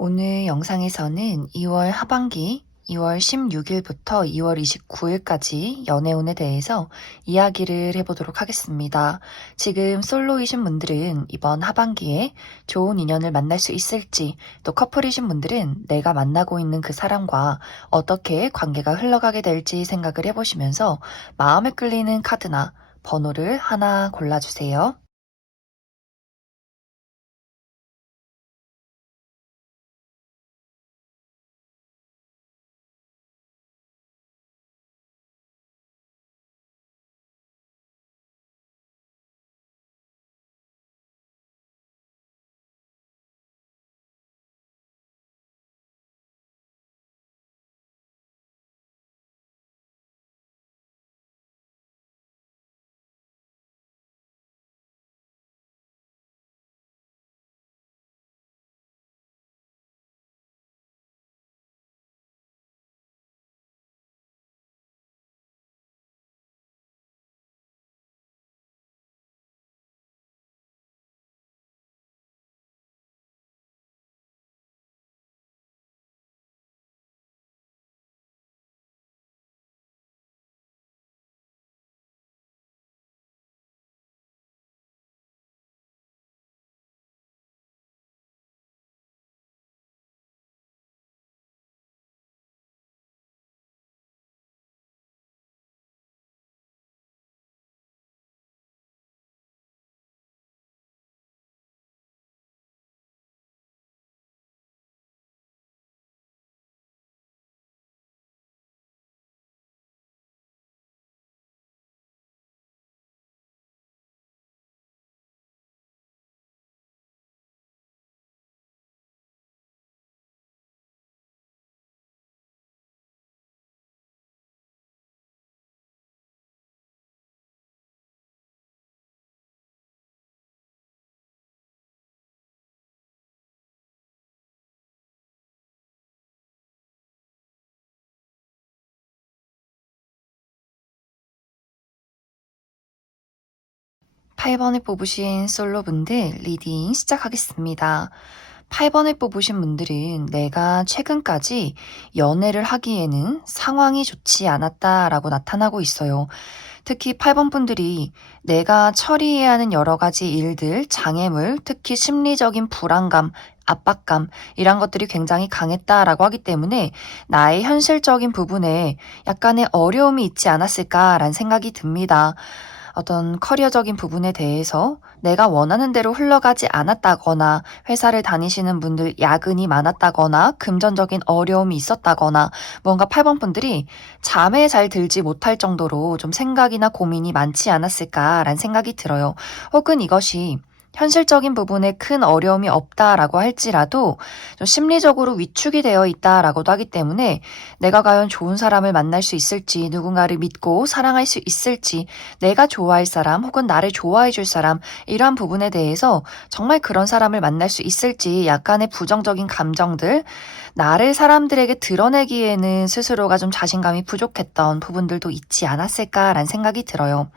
오늘 영상에서는 2월 하반기 2월 16일부터 2월 29일까지 연애운에 대해서 이야기를 해보도록 하겠습니다. 지금 솔로이신 분들은 이번 하반기에 좋은 인연을 만날 수 있을지, 또 커플이신 분들은 내가 만나고 있는 그 사람과 어떻게 관계가 흘러가게 될지 생각을 해보시면서 마음에 끌리는 카드나 번호를 하나 골라주세요. 8번을 뽑으신 솔로분들 리딩 시작하겠습니다. 8번을 뽑으신 분들은 내가 최근까지 연애를 하기에는 상황이 좋지 않았다라고 나타나고 있어요. 특히 8번 분들이 내가 처리해야 하는 여러 가지 일들, 장애물, 특히 심리적인 불안감, 압박감, 이런 것들이 굉장히 강했다라고 하기 때문에 나의 현실적인 부분에 약간의 어려움이 있지 않았을까라는 생각이 듭니다. 어떤 커리어적인 부분에 대해서 내가 원하는 대로 흘러가지 않았다거나 회사를 다니시는 분들 야근이 많았다거나 금전적인 어려움이 있었다거나 뭔가 8번 분들이 잠에 잘 들지 못할 정도로 좀 생각이나 고민이 많지 않았을까라는 생각이 들어요. 혹은 이것이 현실적인 부분에 큰 어려움이 없다라고 할지라도 좀 심리적으로 위축이 되어 있다라고도 하기 때문에 내가 과연 좋은 사람을 만날 수 있을지, 누군가를 믿고 사랑할 수 있을지, 내가 좋아할 사람 혹은 나를 좋아해 줄 사람, 이러한 부분에 대해서 정말 그런 사람을 만날 수 있을지 약간의 부정적인 감정들, 나를 사람들에게 드러내기에는 스스로가 좀 자신감이 부족했던 부분들도 있지 않았을까라는 생각이 들어요.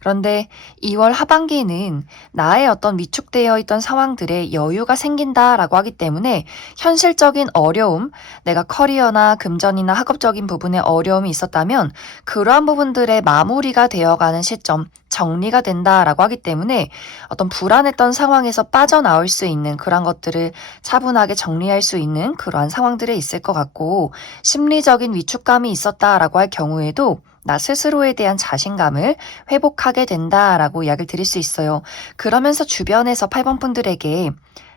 그런데 2월 하반기에는 나의 어떤 위축되어 있던 상황들에 여유가 생긴다라고 하기 때문에 현실적인 어려움, 내가 커리어나 금전이나 학업적인 부분에 어려움이 있었다면 그러한 부분들의 마무리가 되어가는 시점, 정리가 된다라고 하기 때문에 어떤 불안했던 상황에서 빠져나올 수 있는 그런 것들을 차분하게 정리할 수 있는 그러한 상황들에 있을 것 같고, 심리적인 위축감이 있었다라고 할 경우에도 나 스스로에 대한 자신감을 회복하게 된다라고 이야기를 드릴 수 있어요. 그러면서 주변에서 8번 분들에게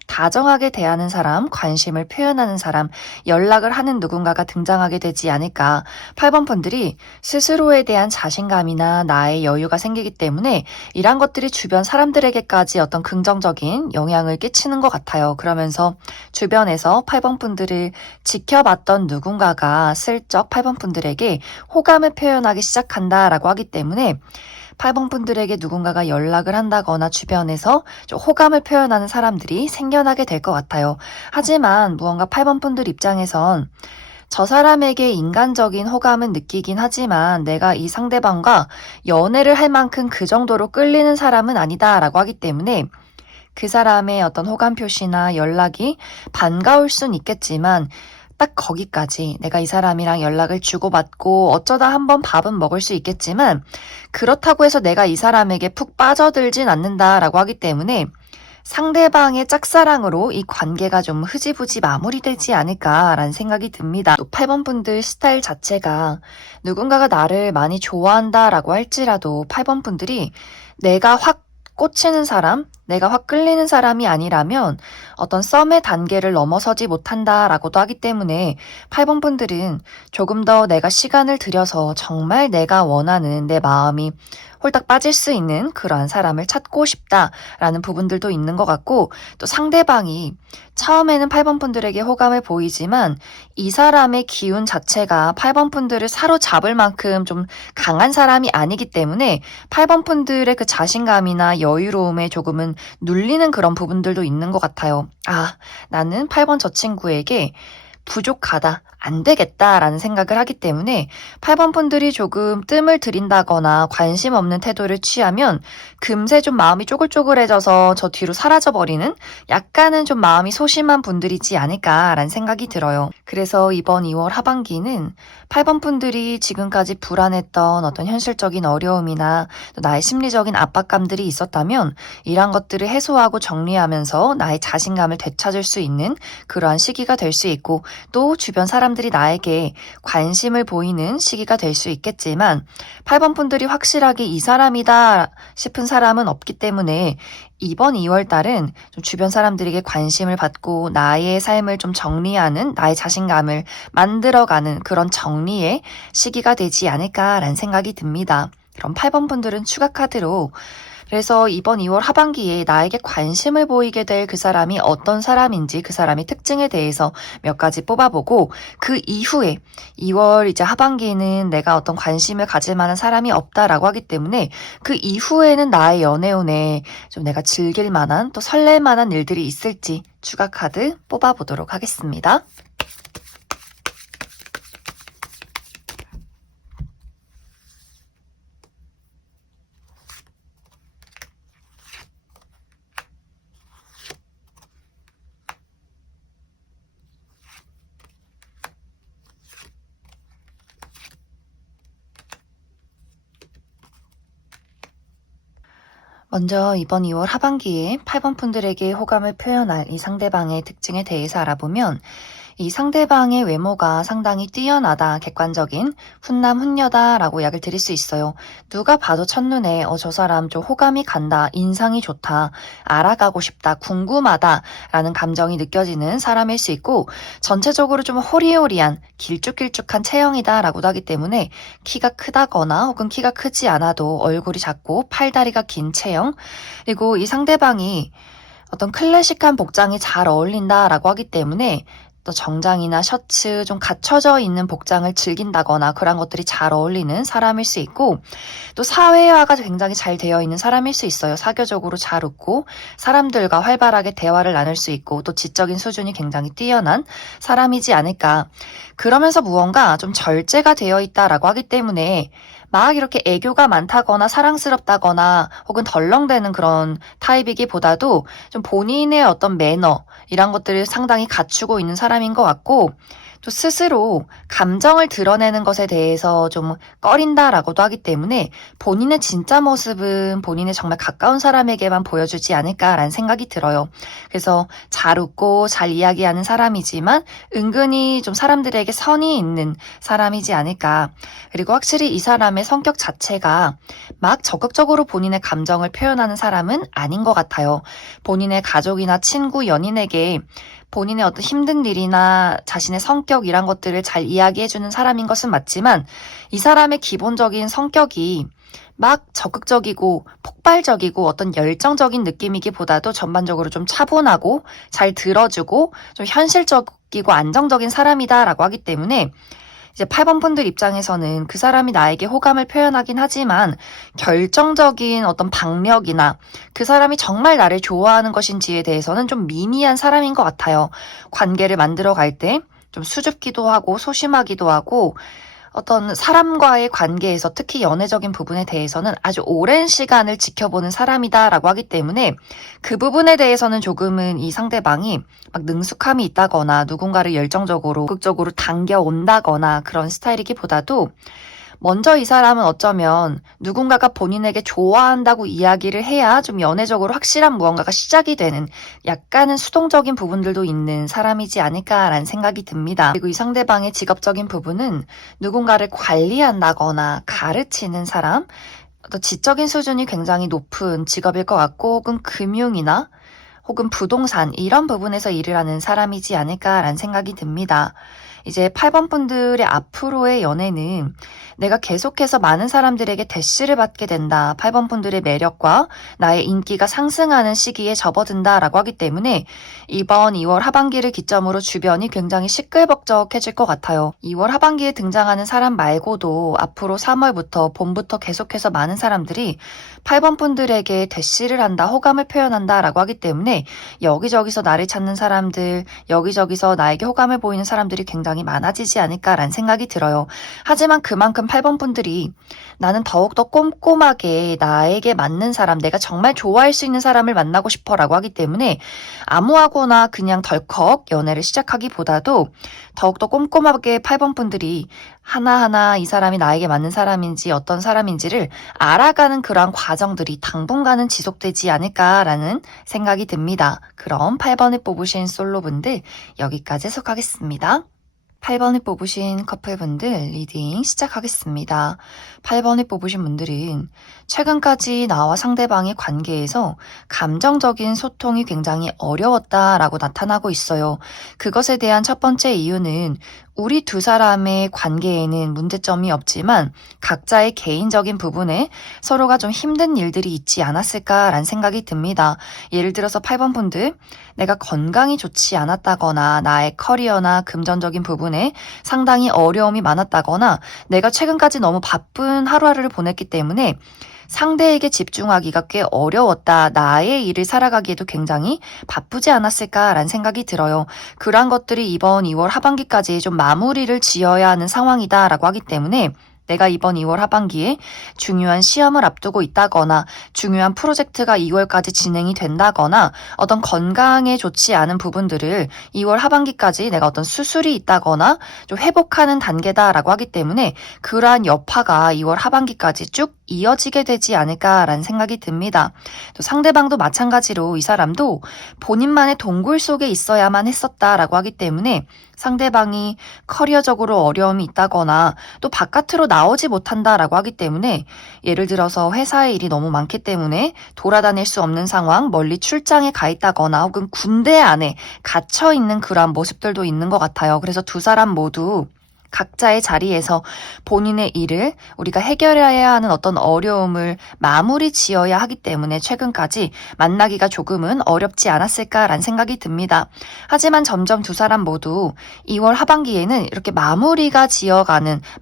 다정하게 대하는 사람, 관심을 표현하는 사람, 연락을 하는 누군가가 등장하게 되지 않을까. 8번 분들이 스스로에 대한 자신감이나 나의 여유가 생기기 때문에 이런 것들이 주변 사람들에게까지 어떤 긍정적인 영향을 끼치는 것 같아요. 그러면서 주변에서 8번 분들을 지켜봤던 누군가가 슬쩍 8번 분들에게 호감을 표현하기 시작한다라고 하기 때문에 8번 분들에게 누군가가 연락을 한다거나 주변에서 좀 호감을 표현하는 사람들이 생겨나게 될 것 같아요. 하지만 무언가 8번 분들 입장에선 저 사람에게 인간적인 호감은 느끼긴 하지만 내가 이 상대방과 연애를 할 만큼 그 정도로 끌리는 사람은 아니다라고 하기 때문에 그 사람의 어떤 호감 표시나 연락이 반가울 순 있겠지만 딱 거기까지 내가 이 사람이랑 연락을 주고받고 어쩌다 한번 밥은 먹을 수 있겠지만 그렇다고 해서 내가 이 사람에게 푹 빠져들진 않는다라고 하기 때문에 상대방의 짝사랑으로 이 관계가 좀 흐지부지 마무리되지 않을까라는 생각이 듭니다. 또 8번 분들 스타일 자체가 누군가가 나를 많이 좋아한다라고 할지라도 8번 분들이 내가 확 꽂히는 사람, 내가 확 끌리는 사람이 아니라면 어떤 썸의 단계를 넘어서지 못한다라고도 하기 때문에 8번 분들은 조금 더 내가 시간을 들여서 정말 내가 원하는 내 마음이 홀딱 빠질 수 있는 그러한 사람을 찾고 싶다라는 부분들도 있는 것 같고 또 상대방이 처음에는 8번 분들에게 호감을 보이지만 이 사람의 기운 자체가 8번 분들을 사로잡을 만큼 좀 강한 사람이 아니기 때문에 8번 분들의 그 자신감이나 여유로움에 조금은 눌리는 그런 부분들도 있는 것 같아요. 아, 나는 8번 저 친구에게 부족하다, 안 되겠다라는 생각을 하기 때문에 8번 분들이 조금 뜸을 들인다거나 관심 없는 태도를 취하면 금세 좀 마음이 쪼글쪼글해져서 저 뒤로 사라져버리는 약간은 좀 마음이 소심한 분들이지 않을까라는 생각이 들어요. 그래서 이번 2월 하반기는 8번 분들이 지금까지 불안했던 어떤 현실적인 어려움이나 또 나의 심리적인 압박감들이 있었다면 이런 것들을 해소하고 정리하면서 나의 자신감을 되찾을 수 있는 그러한 시기가 될 수 있고 또 주변 사람들이 나에게 관심을 보이는 시기가 될 수 있겠지만 8번 분들이 확실하게 이 사람이다 싶은 사람은 없기 때문에 이번 2월 달은 좀 주변 사람들에게 관심을 받고 나의 삶을 좀 정리하는 나의 자신감을 만들어가는 그런 정리의 시기가 되지 않을까라는 생각이 듭니다. 그럼 8번 분들은 추가 카드로 그래서 이번 2월 하반기에 나에게 관심을 보이게 될 그 사람이 어떤 사람인지 그 사람의 특징에 대해서 몇 가지 뽑아보고 그 이후에 2월 이제 하반기에는 내가 어떤 관심을 가질 만한 사람이 없다라고 하기 때문에 그 이후에는 나의 연애운에 좀 내가 즐길 만한 또 설렐 만한 일들이 있을지 추가 카드 뽑아보도록 하겠습니다. 먼저 이번 2월 하반기에 8번 분들에게 호감을 표현할 이 상대방의 특징에 대해서 알아보면 이 상대방의 외모가 상당히 뛰어나다, 객관적인 훈남 훈녀다라고 약을 드릴 수 있어요. 누가 봐도 첫눈에 저 사람 좀 호감이 간다, 인상이 좋다, 알아가고 싶다, 궁금하다라는 감정이 느껴지는 사람일 수 있고 전체적으로 좀 호리호리한, 길쭉길쭉한 체형이다라고도 하기 때문에 키가 크다거나 혹은 키가 크지 않아도 얼굴이 작고 팔다리가 긴 체형 그리고 이 상대방이 어떤 클래식한 복장이 잘 어울린다라고 하기 때문에 또 정장이나 셔츠 좀 갖춰져 있는 복장을 즐긴다거나 그런 것들이 잘 어울리는 사람일 수 있고 또 사회화가 굉장히 잘 되어 있는 사람일 수 있어요. 사교적으로 잘 웃고 사람들과 활발하게 대화를 나눌 수 있고 또 지적인 수준이 굉장히 뛰어난 사람이지 않을까. 그러면서 무언가 좀 절제가 되어 있다라고 하기 때문에 막 이렇게 애교가 많다거나 사랑스럽다거나 혹은 덜렁대는 그런 타입이기보다도 좀 본인의 어떤 매너 이런 것들을 상당히 갖추고 있는 사람인 것 같고 또 스스로 감정을 드러내는 것에 대해서 좀 꺼린다라고도 하기 때문에 본인의 진짜 모습은 본인의 정말 가까운 사람에게만 보여주지 않을까라는 생각이 들어요. 그래서 잘 웃고 잘 이야기하는 사람이지만 은근히 좀 사람들에게 선이 있는 사람이지 않을까. 그리고 확실히 이 사람의 성격 자체가 막 적극적으로 본인의 감정을 표현하는 사람은 아닌 것 같아요. 본인의 가족이나 친구, 연인에게 본인의 어떤 힘든 일이나 자신의 성격 이란 것들을 잘 이야기해주는 사람인 것은 맞지만 이 사람의 기본적인 성격이 막 적극적이고 폭발적이고 어떤 열정적인 느낌이기보다도 전반적으로 좀 차분하고 잘 들어주고 좀 현실적이고 안정적인 사람이다라고 하기 때문에 이제 8번 분들 입장에서는 그 사람이 나에게 호감을 표현하긴 하지만 결정적인 어떤 박력이나 그 사람이 정말 나를 좋아하는 것인지에 대해서는 좀 미미한 사람인 것 같아요. 관계를 만들어 갈 때 좀 수줍기도 하고 소심하기도 하고 어떤 사람과의 관계에서 특히 연애적인 부분에 대해서는 아주 오랜 시간을 지켜보는 사람이다라고 하기 때문에 그 부분에 대해서는 조금은 이 상대방이 막 능숙함이 있다거나 누군가를 열정적으로 극적으로 당겨온다거나 그런 스타일이기보다도 먼저 이 사람은 어쩌면 누군가가 본인에게 좋아한다고 이야기를 해야 좀 연애적으로 확실한 무언가가 시작이 되는 약간은 수동적인 부분들도 있는 사람이지 않을까라는 생각이 듭니다. 그리고 이 상대방의 직업적인 부분은 누군가를 관리한다거나 가르치는 사람, 어떤 지적인 수준이 굉장히 높은 직업일 것 같고 혹은 금융이나 혹은 부동산 이런 부분에서 일을 하는 사람이지 않을까라는 생각이 듭니다. 이제 8번 분들의 앞으로의 연애는 내가 계속해서 많은 사람들에게 대시를 받게 된다. 8번 분들의 매력과 나의 인기가 상승하는 시기에 접어든다라고 하기 때문에 이번 2월 하반기를 기점으로 주변이 굉장히 시끌벅적해질 것 같아요. 2월 하반기에 등장하는 사람 말고도 앞으로 3월부터 봄부터 계속해서 많은 사람들이 8번 분들에게 대시를 한다, 호감을 표현한다라고 하기 때문에 여기저기서 나를 찾는 사람들, 여기저기서 나에게 호감을 보이는 사람들이 굉장히 많아지지 않을까라는 생각이 들어요. 하지만 그만큼 8번 분들이 나는 더욱더 꼼꼼하게 나에게 맞는 사람, 내가 정말 좋아할 수 있는 사람을 만나고 싶어라고 하기 때문에 아무하고나 그냥 덜컥 연애를 시작하기보다도 더욱더 꼼꼼하게 8번 분들이 하나하나 이 사람이 나에게 맞는 사람인지 어떤 사람인지를 알아가는 그러한 과정들이 당분간은 지속되지 않을까라는 생각이 듭니다. 그럼 8번을 뽑으신 솔로분들 여기까지 해석하겠습니다. 8번을 뽑으신 커플분들 리딩 시작하겠습니다. 8번을 뽑으신 분들은 최근까지 나와 상대방의 관계에서 감정적인 소통이 굉장히 어려웠다라고 나타나고 있어요. 그것에 대한 첫 번째 이유는 우리 두 사람의 관계에는 문제점이 없지만 각자의 개인적인 부분에 서로가 좀 힘든 일들이 있지 않았을까라는 생각이 듭니다. 예를 들어서 8번 분들, 내가 건강이 좋지 않았다거나 나의 커리어나 금전적인 부분에 상당히 어려움이 많았다거나 내가 최근까지 너무 바쁜 하루하루를 보냈기 때문에 상대에게 집중하기가 꽤 어려웠다. 나의 일을 살아가기에도 굉장히 바쁘지 않았을까라는 생각이 들어요. 그러한 것들이 이번 2월 하반기까지 좀 마무리를 지어야 하는 상황이다라고 하기 때문에 내가 이번 2월 하반기에 중요한 시험을 앞두고 있다거나 중요한 프로젝트가 2월까지 진행이 된다거나 어떤 건강에 좋지 않은 부분들을 2월 하반기까지 내가 어떤 수술이 있다거나 좀 회복하는 단계다라고 하기 때문에 그러한 여파가 2월 하반기까지 쭉 이어지게 되지 않을까라는 생각이 듭니다. 또 상대방도 마찬가지로 이 사람도 본인만의 동굴 속에 있어야만 했었다라고 하기 때문에 상대방이 커리어적으로 어려움이 있다거나 또 바깥으로 나오지 못한다라고 하기 때문에 예를 들어서 회사에 일이 너무 많기 때문에 돌아다닐 수 없는 상황, 멀리 출장에 가 있다거나 혹은 군대 안에 갇혀 있는 그러한 모습들도 있는 것 같아요. 그래서 두 사람 모두 각자의 자리에서 본인의 일을 우리가 해결해야 하는 어떤 어려움을 마무리 지어야 하기 때문에 최근까지 만나기가 조금은 어렵지 않았을까라는 생각이 듭니다. 하지만 점점 두 사람 모두 2월 하반기에는 이렇게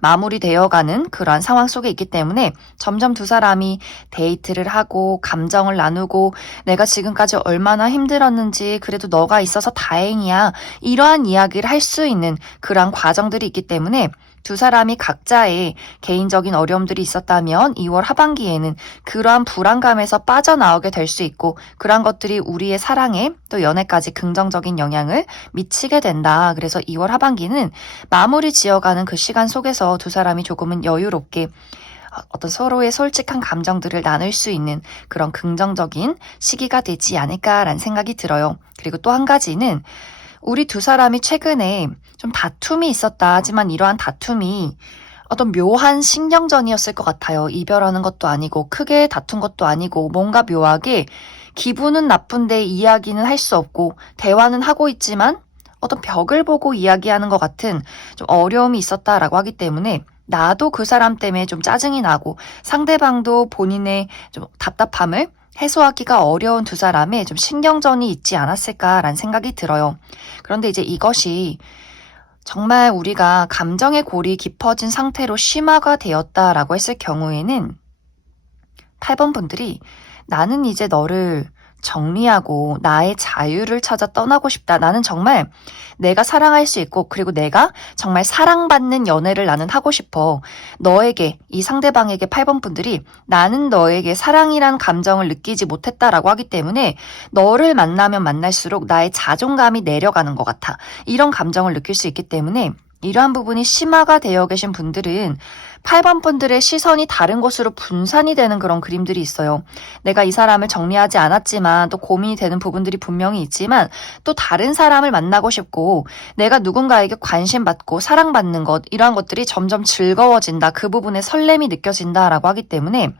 마무리되어가는 그러한 상황 속에 있기 때문에 점점 두 사람이 데이트를 하고 감정을 나누고 내가 지금까지 얼마나 힘들었는지 그래도 너가 있어서 다행이야. 이러한 이야기를 할 수 있는 그러한 과정들이 있기 때문에 두 사람이 각자의 개인적인 어려움들이 있었다면 2월 하반기에는 그러한 불안감에서 빠져나오게 될 수 있고 그러한 것들이 우리의 사랑에 또 연애까지 긍정적인 영향을 미치게 된다. 그래서 2월 하반기는 마무리 지어가는 그 시간 속에서 두 사람이 조금은 여유롭게 어떤 서로의 솔직한 감정들을 나눌 수 있는 그런 긍정적인 시기가 되지 않을까라는 생각이 들어요. 그리고 또 한 가지는 우리 두 사람이 최근에 좀 다툼이 있었다. 하지만 이러한 다툼이 어떤 묘한 신경전이었을 것 같아요. 이별하는 것도 아니고 크게 다툰 것도 아니고 뭔가 묘하게 기분은 나쁜데 이야기는 할 수 없고 대화는 하고 있지만 어떤 벽을 보고 이야기하는 것 같은 좀 어려움이 있었다라고 하기 때문에 나도 그 사람 때문에 좀 짜증이 나고 상대방도 본인의 좀 답답함을 해소하기가 어려운 두 사람의 좀 신경전이 있지 않았을까라는 생각이 들어요. 그런데 이제 이것이 정말 우리가 감정의 골이 깊어진 상태로 심화가 되었다라고 했을 경우에는 8번 분들이 나는 이제 너를 정리하고 나의 자유를 찾아 떠나고 싶다. 나는 정말 내가 사랑할 수 있고 그리고 내가 정말 사랑받는 연애를 나는 하고 싶어. 너에게 이 상대방에게 8번 분들이 나는 너에게 사랑이란 감정을 느끼지 못했다라고 하기 때문에 너를 만나면 만날수록 나의 자존감이 내려가는 것 같아. 이런 감정을 느낄 수 있기 때문에 이러한 부분이 심화가 되어 계신 분들은 8번 분들의 시선이 다른 곳으로 분산이 되는 그런 그림들이 있어요. 내가 이 사람을 정리하지 않았지만 또 고민이 되는 부분들이 분명히 있지만 또 다른 사람을 만나고 싶고 내가 누군가에게 관심받고 사랑받는 것 이러한 것들이 점점 즐거워진다. 그 부분에 설렘이 느껴진다라고 하기 때문에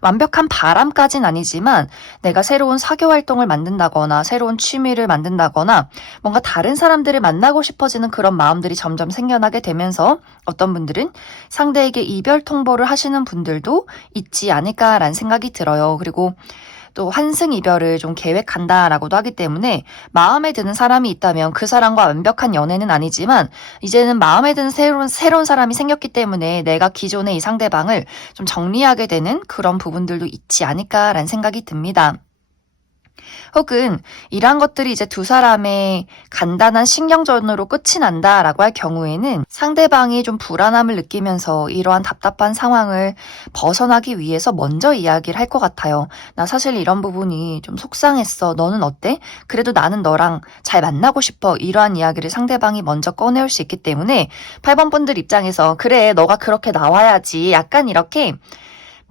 완벽한 바람까진 아니지만 내가 새로운 사교 활동을 만든다거나 새로운 취미를 만든다거나 뭔가 다른 사람들을 만나고 싶어지는 그런 마음들이 점점 생겨나게 되면서 어떤 분들은 상대에게 이별 통보를 하시는 분들도 있지 않을까라는 생각이 들어요. 그리고 또 환승 이별을 좀 계획한다라고도 하기 때문에 마음에 드는 사람이 있다면 그 사람과 완벽한 연애는 아니지만 이제는 마음에 드는 새로운 사람이 생겼기 때문에 내가 기존의 이 상대방을 좀 정리하게 되는 그런 부분들도 있지 않을까라는 생각이 듭니다. 혹은 이러한 것들이 이제 두 사람의 간단한 신경전으로 끝이 난다라고 할 경우에는 상대방이 좀 불안함을 느끼면서 이러한 답답한 상황을 벗어나기 위해서 먼저 이야기를 할 것 같아요. 나 사실 이런 부분이 좀 속상했어. 너는 어때? 그래도 나는 너랑 잘 만나고 싶어. 이러한 이야기를 상대방이 먼저 꺼내올 수 있기 때문에 8번 분들 입장에서 그래, 너가 그렇게 나와야지. 약간 이렇게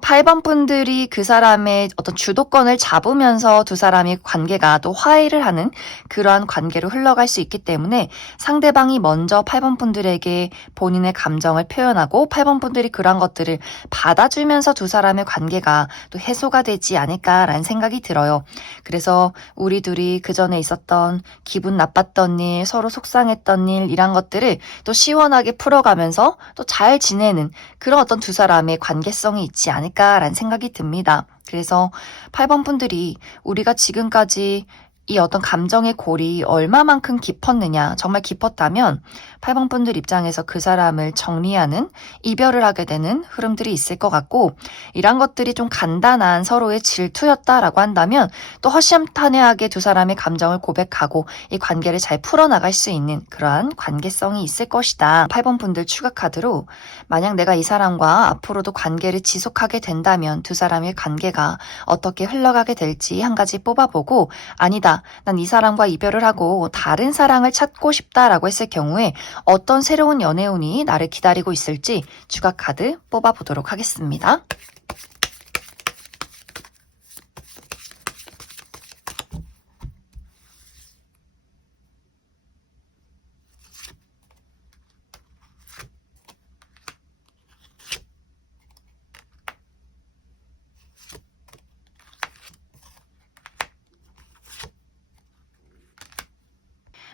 8번 분들이 그 사람의 어떤 주도권을 잡으면서 두 사람의 관계가 또 화해를 하는 그러한 관계로 흘러갈 수 있기 때문에 상대방이 먼저 8번 분들에게 본인의 감정을 표현하고 8번 분들이 그러한 것들을 받아주면서 두 사람의 관계가 또 해소가 되지 않을까라는 생각이 들어요. 그래서 우리 둘이 그 전에 있었던 기분 나빴던 일, 서로 속상했던 일 이런 것들을 또 시원하게 풀어가면서 또 잘 지내는 그런 어떤 두 사람의 관계성이 있지 않을까라는 생각이 듭니다. 그래서 8번 분들이 우리가 지금까지 이 어떤 감정의 골이 얼마만큼 깊었느냐, 정말 깊었다면 8번 분들 입장에서 그 사람을 정리하는, 이별을 하게 되는 흐름들이 있을 것 같고 이런 것들이 좀 간단한 서로의 질투였다라고 한다면 또 허심탄회하게 두 사람의 감정을 고백하고 이 관계를 잘 풀어나갈 수 있는 그러한 관계성이 있을 것이다. 8번 분들 추가 카드로 만약 내가 이 사람과 앞으로도 관계를 지속하게 된다면 두 사람의 관계가 어떻게 흘러가게 될지 한 가지 뽑아보고 아니다. 난 이 사람과 이별을 하고 다른 사랑을 찾고 싶다라고 했을 경우에 어떤 새로운 연애운이 나를 기다리고 있을지 추가 카드 뽑아보도록 하겠습니다.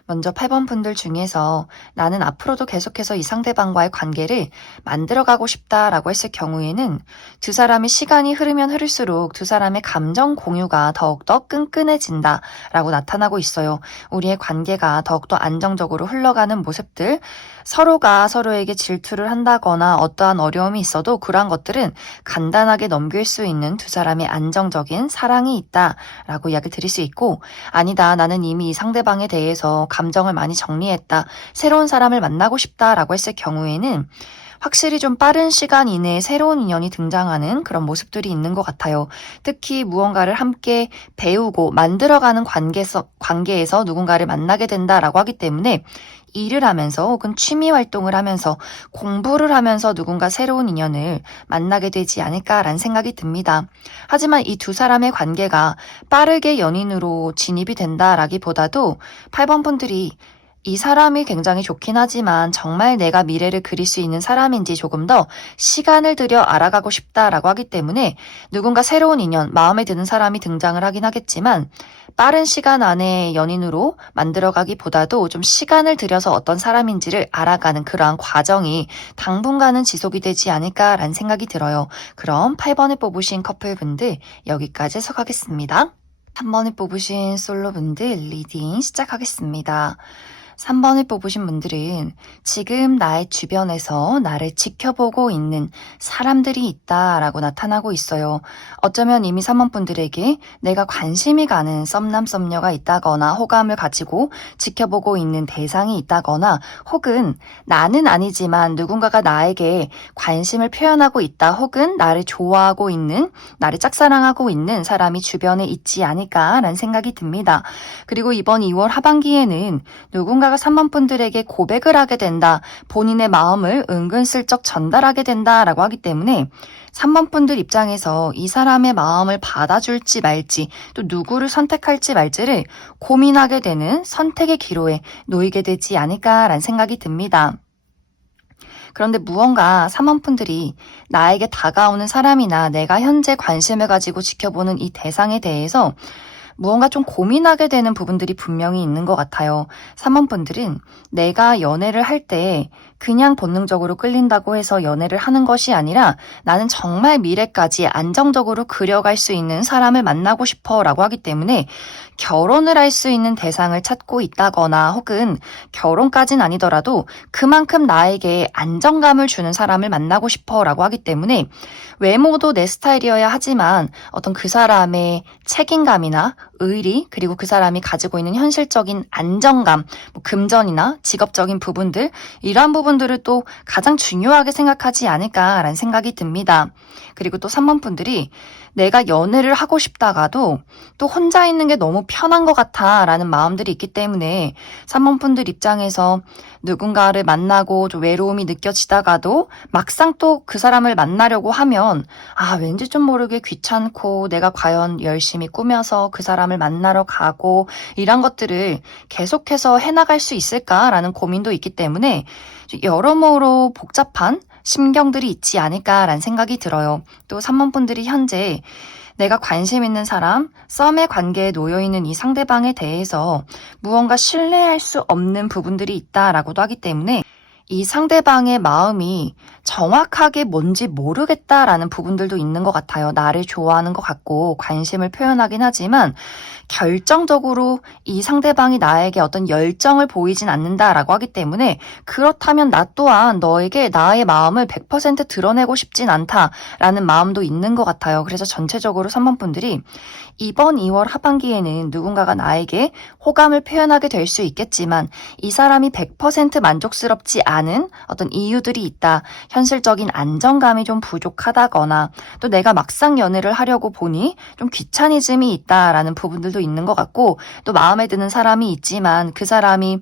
먼저 8번 분들 중에서 나는 앞으로도 계속해서 이 상대방과의 관계를 만들어가고 싶다라고 했을 경우에는 두 사람의 시간이 흐르면 흐를수록 두 사람의 감정 공유가 더욱더 끈끈해진다라고 나타나고 있어요. 우리의 관계가 더욱더 안정적으로 흘러가는 모습들, 서로가 서로에게 질투를 한다거나 어떠한 어려움이 있어도 그러한 것들은 간단하게 넘길 수 있는 두 사람의 안정적인 사랑이 있다라고 이야기 드릴 수 있고 아니다. 나는 이미 이 상대방에 대해서 감정을 많이 정리했다. 새로운 사람을 만나고 싶다라고 했을 경우에는 확실히 좀 빠른 시간 이내에 새로운 인연이 등장하는 그런 모습들이 있는 것 같아요. 특히 무언가를 함께 배우고 만들어가는 관계에서 누군가를 만나게 된다라고 하기 때문에 일을 하면서 혹은 취미 활동을 하면서 공부를 하면서 누군가 새로운 인연을 만나게 되지 않을까라는 생각이 듭니다. 하지만 이 두 사람의 관계가 빠르게 연인으로 진입이 된다라기보다도 8번 분들이 이 사람이 굉장히 좋긴 하지만 정말 내가 미래를 그릴 수 있는 사람인지 조금 더 시간을 들여 알아가고 싶다라고 하기 때문에 누군가 새로운 인연, 마음에 드는 사람이 등장을 하긴 하겠지만 빠른 시간 안에 연인으로 만들어가기보다도 좀 시간을 들여서 어떤 사람인지를 알아가는 그러한 과정이 당분간은 지속이 되지 않을까라는 생각이 들어요. 그럼 8번을 뽑으신 커플분들 여기까지 해석하겠습니다. 3번을 뽑으신 솔로분들 리딩 시작하겠습니다. 3번을 뽑으신 분들은 지금 나의 주변에서 나를 지켜보고 있는 사람들이 있다라고 나타나고 있어요. 어쩌면 이미 3번 분들에게 내가 관심이 가는 썸남 썸녀가 있다거나 호감을 가지고 지켜보고 있는 대상이 있다거나 혹은 나는 아니지만 누군가가 나에게 관심을 표현하고 있다 혹은 나를 좋아하고 있는 나를 짝사랑하고 있는 사람이 주변에 있지 않을까라는 생각이 듭니다. 그리고 이번 2월 하반기에는 누군가가 3번 분들에게 고백을 하게 된다. 본인의 마음을 은근슬쩍 전달하게 된다라고 하기 때문에 3번 분들 입장에서 이 사람의 마음을 받아줄지 말지 또 누구를 선택할지 말지를 고민하게 되는 선택의 기로에 놓이게 되지 않을까라는 생각이 듭니다. 그런데 무언가 3번 분들이 나에게 다가오는 사람이나 내가 현재 관심을 가지고 지켜보는 이 대상에 대해서 무언가 좀 고민하게 되는 부분들이 분명히 있는 것 같아요. 3번 분들은 내가 연애를 할 때 그냥 본능적으로 끌린다고 해서 연애를 하는 것이 아니라 나는 정말 미래까지 안정적으로 그려갈 수 있는 사람을 만나고 싶어 라고 하기 때문에 결혼을 할 수 있는 대상을 찾고 있다거나 혹은 결혼까진 아니더라도 그만큼 나에게 안정감을 주는 사람을 만나고 싶어 라고 하기 때문에 외모도 내 스타일이어야 하지만 어떤 그 사람의 책임감이나 의리 그리고 그 사람이 가지고 있는 현실적인 안정감, 뭐 금전이나 직업적인 부분들 이러한 부분들을 또 가장 중요하게 생각하지 않을까라는 생각이 듭니다. 그리고 또 3번 분들이 내가 연애를 하고 싶다가도 또 혼자 있는 게 너무 편한 것 같아 라는 마음들이 있기 때문에 3번 분들 입장에서 누군가를 만나고 좀 외로움이 느껴지다가도 막상 또 그 사람을 만나려고 하면 왠지 좀 모르게 귀찮고 내가 과연 열심히 꾸며서 그 사람을 만나러 가고 이런 것들을 계속해서 해나갈 수 있을까라는 고민도 있기 때문에 여러모로 복잡한 심경들이 있지 않을까라는 생각이 들어요. 또 3번 분들이 현재 내가 관심 있는 사람, 썸의 관계에 놓여있는 이 상대방에 대해서 무언가 신뢰할 수 없는 부분들이 있다라고도 하기 때문에 이 상대방의 마음이 정확하게 뭔지 모르겠다라는 부분들도 있는 것 같아요. 나를 좋아하는 것 같고 관심을 표현하긴 하지만 결정적으로 이 상대방이 나에게 어떤 열정을 보이진 않는다라고 하기 때문에 그렇다면 나 또한 너에게 나의 마음을 100% 드러내고 싶진 않다라는 마음도 있는 것 같아요. 그래서 전체적으로 3번 분들이 이번 2월 하반기에는 누군가가 나에게 호감을 표현하게 될 수 있겠지만 이 사람이 100% 만족스럽지 않은 어떤 이유들이 있다. 현실적인 안정감이 좀 부족하다거나 또 내가 막상 연애를 하려고 보니 좀 귀차니즘이 있다라는 부분들도 있는 것 같고 또 마음에 드는 사람이 있지만 그 사람이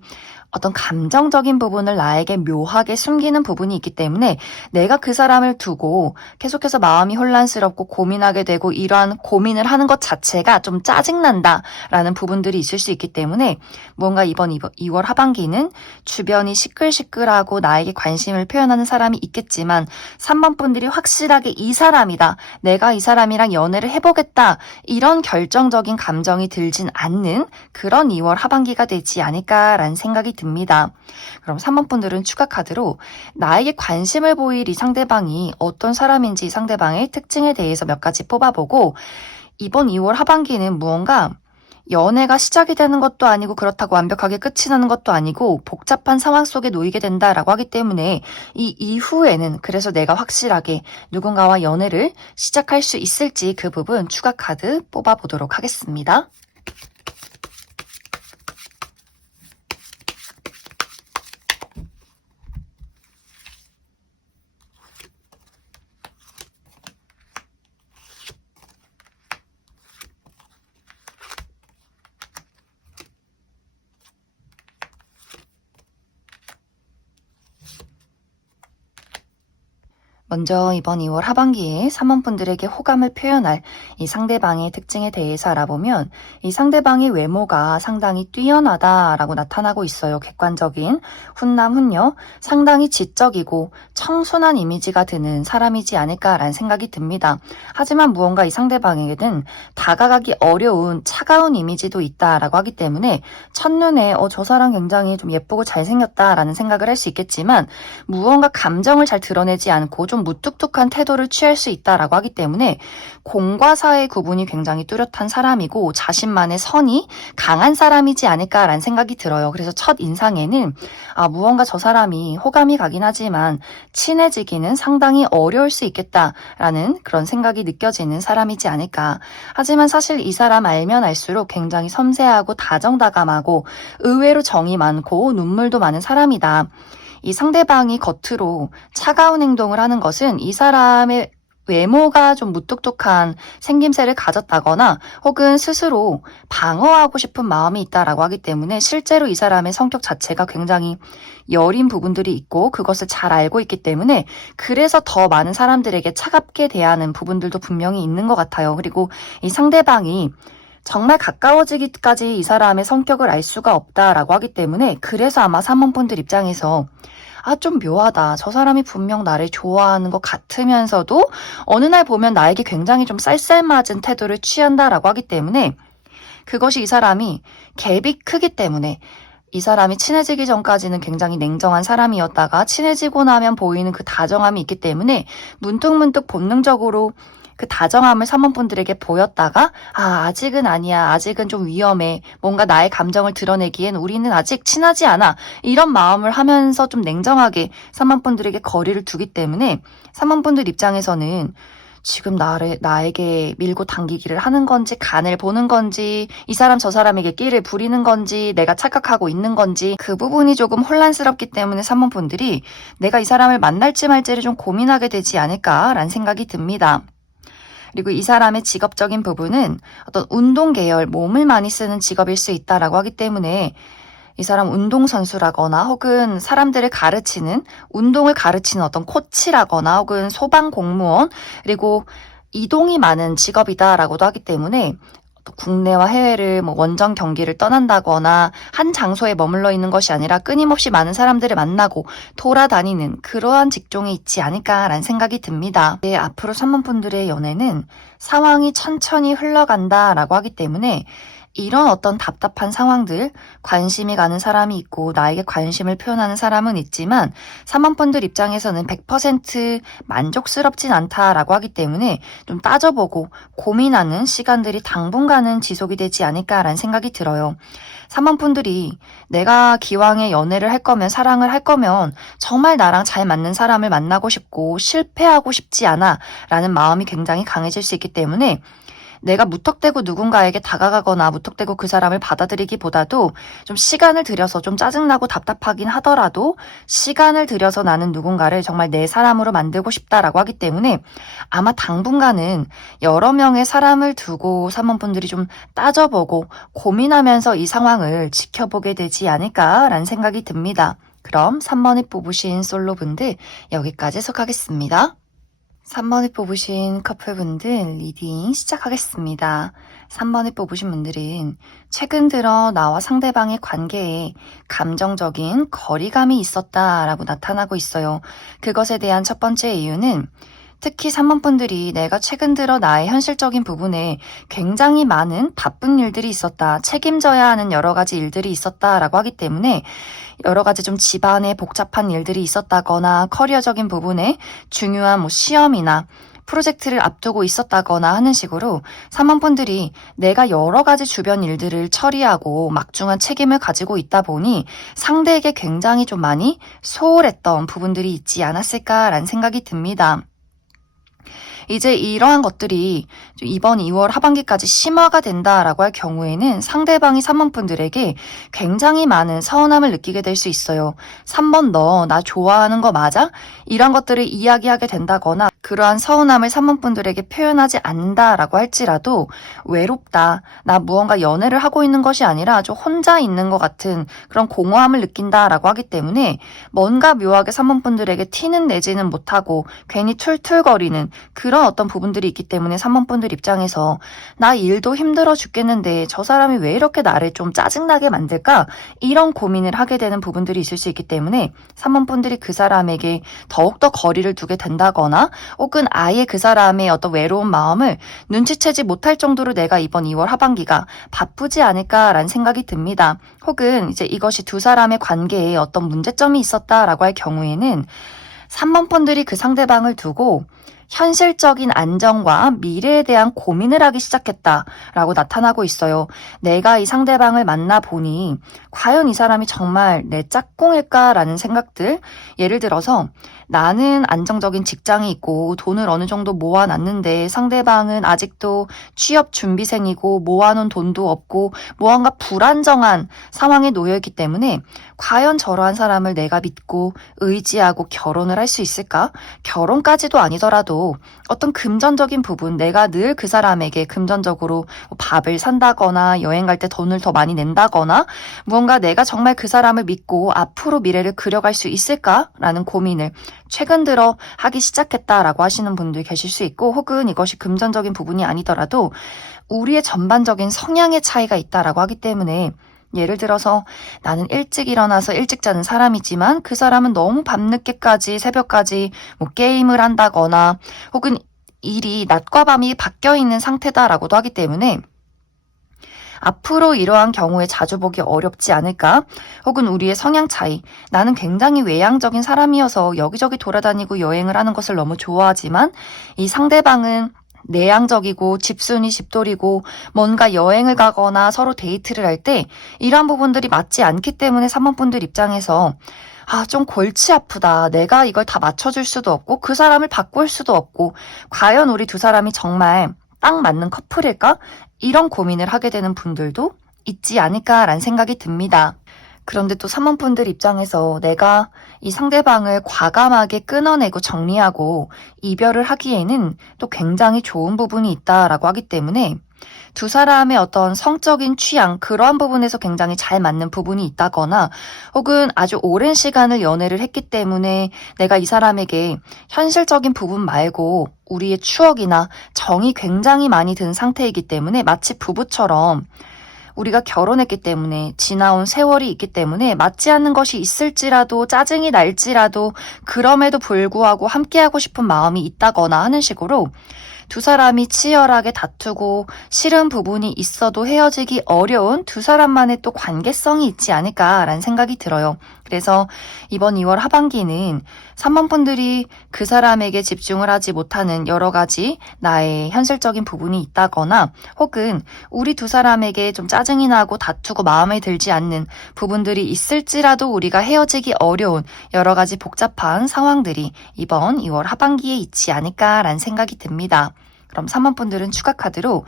어떤 감정적인 부분을 나에게 묘하게 숨기는 부분이 있기 때문에 내가 그 사람을 두고 계속해서 마음이 혼란스럽고 고민하게 되고 이러한 고민을 하는 것 자체가 좀 짜증난다라는 부분들이 있을 수 있기 때문에 뭔가 이번 2월 하반기는 주변이 시끌시끌하고 나에게 관심을 표현하는 사람이 있겠지만 3번 분들이 확실하게 이 사람이다. 내가 이 사람이랑 연애를 해보겠다. 이런 결정적인 감정이 들진 않는 그런 2월 하반기가 되지 않을까라는 생각이 듭니다. 그럼 3번 분들은 추가 카드로 나에게 관심을 보일 이 상대방이 어떤 사람인지 이 상대방의 특징에 대해서 몇 가지 뽑아보고 이번 2월 하반기는 무언가 연애가 시작이 되는 것도 아니고 그렇다고 완벽하게 끝이 나는 것도 아니고 복잡한 상황 속에 놓이게 된다라고 하기 때문에 이 이후에는 그래서 내가 확실하게 누군가와 연애를 시작할 수 있을지 그 부분 추가 카드 뽑아보도록 하겠습니다. 먼저 이번 2월 하반기에 3번 분들에게 호감을 표현할 이 상대방의 특징에 대해서 알아보면 이 상대방의 외모가 상당히 뛰어나다라고 나타나고 있어요. 객관적인 훈남 훈녀, 상당히 지적이고 청순한 이미지가 드는 사람이지 않을까라는 생각이 듭니다. 하지만 무언가 이 상대방에게는 다가가기 어려운 차가운 이미지도 있다라고 하기 때문에 첫눈에 저 사람 굉장히 좀 예쁘고 잘생겼다라는 생각을 할 수 있겠지만 무언가 감정을 잘 드러내지 않고 좀 좀 무뚝뚝한 태도를 취할 수 있다라고 하기 때문에 공과 사의 구분이 굉장히 뚜렷한 사람이고 자신만의 선이 강한 사람이지 않을까라는 생각이 들어요. 그래서 첫 인상에는 무언가 저 사람이 호감이 가긴 하지만 친해지기는 상당히 어려울 수 있겠다라는 그런 생각이 느껴지는 사람이지 않을까. 하지만 사실 이 사람 알면 알수록 굉장히 섬세하고 다정다감하고 의외로 정이 많고 눈물도 많은 사람이다. 이 상대방이 겉으로 차가운 행동을 하는 것은 이 사람의 외모가 좀 무뚝뚝한 생김새를 가졌다거나 혹은 스스로 방어하고 싶은 마음이 있다라고 하기 때문에 실제로 이 사람의 성격 자체가 굉장히 여린 부분들이 있고 그것을 잘 알고 있기 때문에 그래서 더 많은 사람들에게 차갑게 대하는 부분들도 분명히 있는 것 같아요. 그리고 이 상대방이 정말 가까워지기까지 이 사람의 성격을 알 수가 없다라고 하기 때문에 그래서 아마 사모분들 입장에서 좀 묘하다. 저 사람이 분명 나를 좋아하는 것 같으면서도 어느 날 보면 나에게 굉장히 좀 쌀쌀맞은 태도를 취한다라고 하기 때문에 그것이 이 사람이 갭이 크기 때문에 이 사람이 친해지기 전까지는 굉장히 냉정한 사람이었다가 친해지고 나면 보이는 그 다정함이 있기 때문에 문득문득 본능적으로 그 다정함을 사모분들에게 보였다가 아직은 아니야. 아직은 좀 위험해. 뭔가 나의 감정을 드러내기엔 우리는 아직 친하지 않아. 이런 마음을 하면서 좀 냉정하게 사모분들에게 거리를 두기 때문에 사모분들 입장에서는 지금 나에게 밀고 당기기를 하는 건지 간을 보는 건지 이 사람 저 사람에게 끼를 부리는 건지 내가 착각하고 있는 건지 그 부분이 조금 혼란스럽기 때문에 사모분들이 내가 이 사람을 만날지 말지를 좀 고민하게 되지 않을까라는 생각이 듭니다. 그리고 이 사람의 직업적인 부분은 어떤 운동 계열, 몸을 많이 쓰는 직업일 수 있다라고 하기 때문에 이 사람 운동선수라거나 혹은 사람들을 가르치는, 운동을 가르치는 어떤 코치라거나 혹은 소방공무원, 그리고 이동이 많은 직업이다라고도 하기 때문에 국내와 해외를 원정 경기를 떠난다거나 한 장소에 머물러 있는 것이 아니라 끊임없이 많은 사람들을 만나고 돌아다니는 그러한 직종이 있지 않을까라는 생각이 듭니다. 앞으로 사모분들의 연애는 상황이 천천히 흘러간다라고 하기 때문에 이런 어떤 답답한 상황들, 관심이 가는 사람이 있고 나에게 관심을 표현하는 사람은 있지만 사모분들 입장에서는 100% 만족스럽진 않다라고 하기 때문에 좀 따져보고 고민하는 시간들이 당분간은 지속이 되지 않을까라는 생각이 들어요. 사모분들이 내가 기왕에 연애를 할 거면 사랑을 할 거면 정말 나랑 잘 맞는 사람을 만나고 싶고 실패하고 싶지 않아 라는 마음이 굉장히 강해질 수 있기 때문에 내가 무턱대고 누군가에게 다가가거나 무턱대고 그 사람을 받아들이기보다도 좀 시간을 들여서 좀 짜증나고 답답하긴 하더라도 시간을 들여서 나는 누군가를 정말 내 사람으로 만들고 싶다라고 하기 때문에 아마 당분간은 여러 명의 사람을 두고 사모분들이 좀 따져보고 고민하면서 이 상황을 지켜보게 되지 않을까라는 생각이 듭니다. 그럼 3번에 뽑으신 솔로분들 여기까지 속하겠습니다. 3번을 뽑으신 커플분들 리딩 시작하겠습니다. 3번을 뽑으신 분들은 최근 들어 나와 상대방의 관계에 감정적인 거리감이 있었다라고 나타나고 있어요. 그것에 대한 첫 번째 이유는 특히 3번 분들이 내가 최근 들어 나의 현실적인 부분에 굉장히 많은 바쁜 일들이 있었다. 책임져야 하는 여러 가지 일들이 있었다라고 하기 때문에 여러 가지 좀 집안에 복잡한 일들이 있었다거나 커리어적인 부분에 중요한 시험이나 프로젝트를 앞두고 있었다거나 하는 식으로 3번 분들이 내가 여러 가지 주변 일들을 처리하고 막중한 책임을 가지고 있다 보니 상대에게 굉장히 좀 많이 소홀했던 부분들이 있지 않았을까라는 생각이 듭니다. 이제 이러한 것들이 이번 2월 하반기까지 심화가 된다라고 할 경우에는 상대방이 3번 분들에게 굉장히 많은 서운함을 느끼게 될 수 있어요. 3번 너 나 좋아하는 거 맞아? 이런 것들을 이야기하게 된다거나 그러한 서운함을 3번 분들에게 표현하지 않는다라고 할지라도 외롭다. 나 무언가 연애를 하고 있는 것이 아니라 좀 혼자 있는 것 같은 그런 공허함을 느낀다라고 하기 때문에 뭔가 묘하게 3번 분들에게 티는 내지는 못하고 괜히 툴툴거리는 그런 어떤 부분들이 있기 때문에 3번 분들 입장에서 나 일도 힘들어 죽겠는데 저 사람이 왜 이렇게 나를 좀 짜증나게 만들까? 이런 고민을 하게 되는 부분들이 있을 수 있기 때문에 3번 분들이 그 사람에게 더욱더 거리를 두게 된다거나 혹은 아예 그 사람의 어떤 외로운 마음을 눈치채지 못할 정도로 내가 이번 2월 하반기가 바쁘지 않을까라는 생각이 듭니다. 혹은 이제 이것이 두 사람의 관계에 어떤 문제점이 있었다라고 할 경우에는 3번 분들이 그 상대방을 두고 현실적인 안정과 미래에 대한 고민을 하기 시작했다라고 나타나고 있어요. 내가 이 상대방을 만나보니 과연 이 사람이 정말 내 짝꿍일까라는 생각들. 예를 들어서 나는 안정적인 직장이 있고 돈을 어느 정도 모아놨는데 상대방은 아직도 취업 준비생이고 모아놓은 돈도 없고 무언가 불안정한 상황에 놓여있기 때문에 과연 저러한 사람을 내가 믿고 의지하고 결혼을 할 수 있을까? 결혼까지도 아니더라도 어떤 금전적인 부분, 내가 늘 그 사람에게 금전적으로 밥을 산다거나 여행 갈 때 돈을 더 많이 낸다거나 무언가 내가 정말 그 사람을 믿고 앞으로 미래를 그려갈 수 있을까라는 고민을 최근 들어 하기 시작했다라고 하시는 분들 계실 수 있고, 혹은 이것이 금전적인 부분이 아니더라도 우리의 전반적인 성향의 차이가 있다라고 하기 때문에, 예를 들어서 나는 일찍 일어나서 일찍 자는 사람이지만 그 사람은 너무 밤늦게까지 새벽까지 게임을 한다거나 혹은 일이 낮과 밤이 바뀌어 있는 상태다라고도 하기 때문에 앞으로 이러한 경우에 자주 보기 어렵지 않을까? 혹은 우리의 성향 차이. 나는 굉장히 외향적인 사람이어서 여기저기 돌아다니고 여행을 하는 것을 너무 좋아하지만 이 상대방은 내향적이고 집순이 집돌이고 뭔가 여행을 가거나 서로 데이트를 할 때 이러한 부분들이 맞지 않기 때문에 3번 분들 입장에서 좀 골치 아프다. 내가 이걸 다 맞춰줄 수도 없고 그 사람을 바꿀 수도 없고 과연 우리 두 사람이 정말 딱 맞는 커플일까? 이런 고민을 하게 되는 분들도 있지 않을까라는 생각이 듭니다. 그런데 또 3번 분들 입장에서 내가 이 상대방을 과감하게 끊어내고 정리하고 이별을 하기에는 또 굉장히 좋은 부분이 있다라고 하기 때문에 두 사람의 어떤 성적인 취향, 그러한 부분에서 굉장히 잘 맞는 부분이 있다거나 혹은 아주 오랜 시간을 연애를 했기 때문에 내가 이 사람에게 현실적인 부분 말고 우리의 추억이나 정이 굉장히 많이 든 상태이기 때문에 마치 부부처럼 우리가 결혼했기 때문에 지나온 세월이 있기 때문에 맞지 않는 것이 있을지라도 짜증이 날지라도 그럼에도 불구하고 함께하고 싶은 마음이 있다거나 하는 식으로 두 사람이 치열하게 다투고 싫은 부분이 있어도 헤어지기 어려운 두 사람만의 또 관계성이 있지 않을까라는 생각이 들어요. 그래서 이번 2월 하반기는 3번 분들이 그 사람에게 집중을 하지 못하는 여러 가지 나의 현실적인 부분이 있다거나 혹은 우리 두 사람에게 좀 짜증이 나고 다투고 마음에 들지 않는 부분들이 있을지라도 우리가 헤어지기 어려운 여러 가지 복잡한 상황들이 이번 2월 하반기에 있지 않을까라는 생각이 듭니다. 그럼 3번 분들은 추가 카드로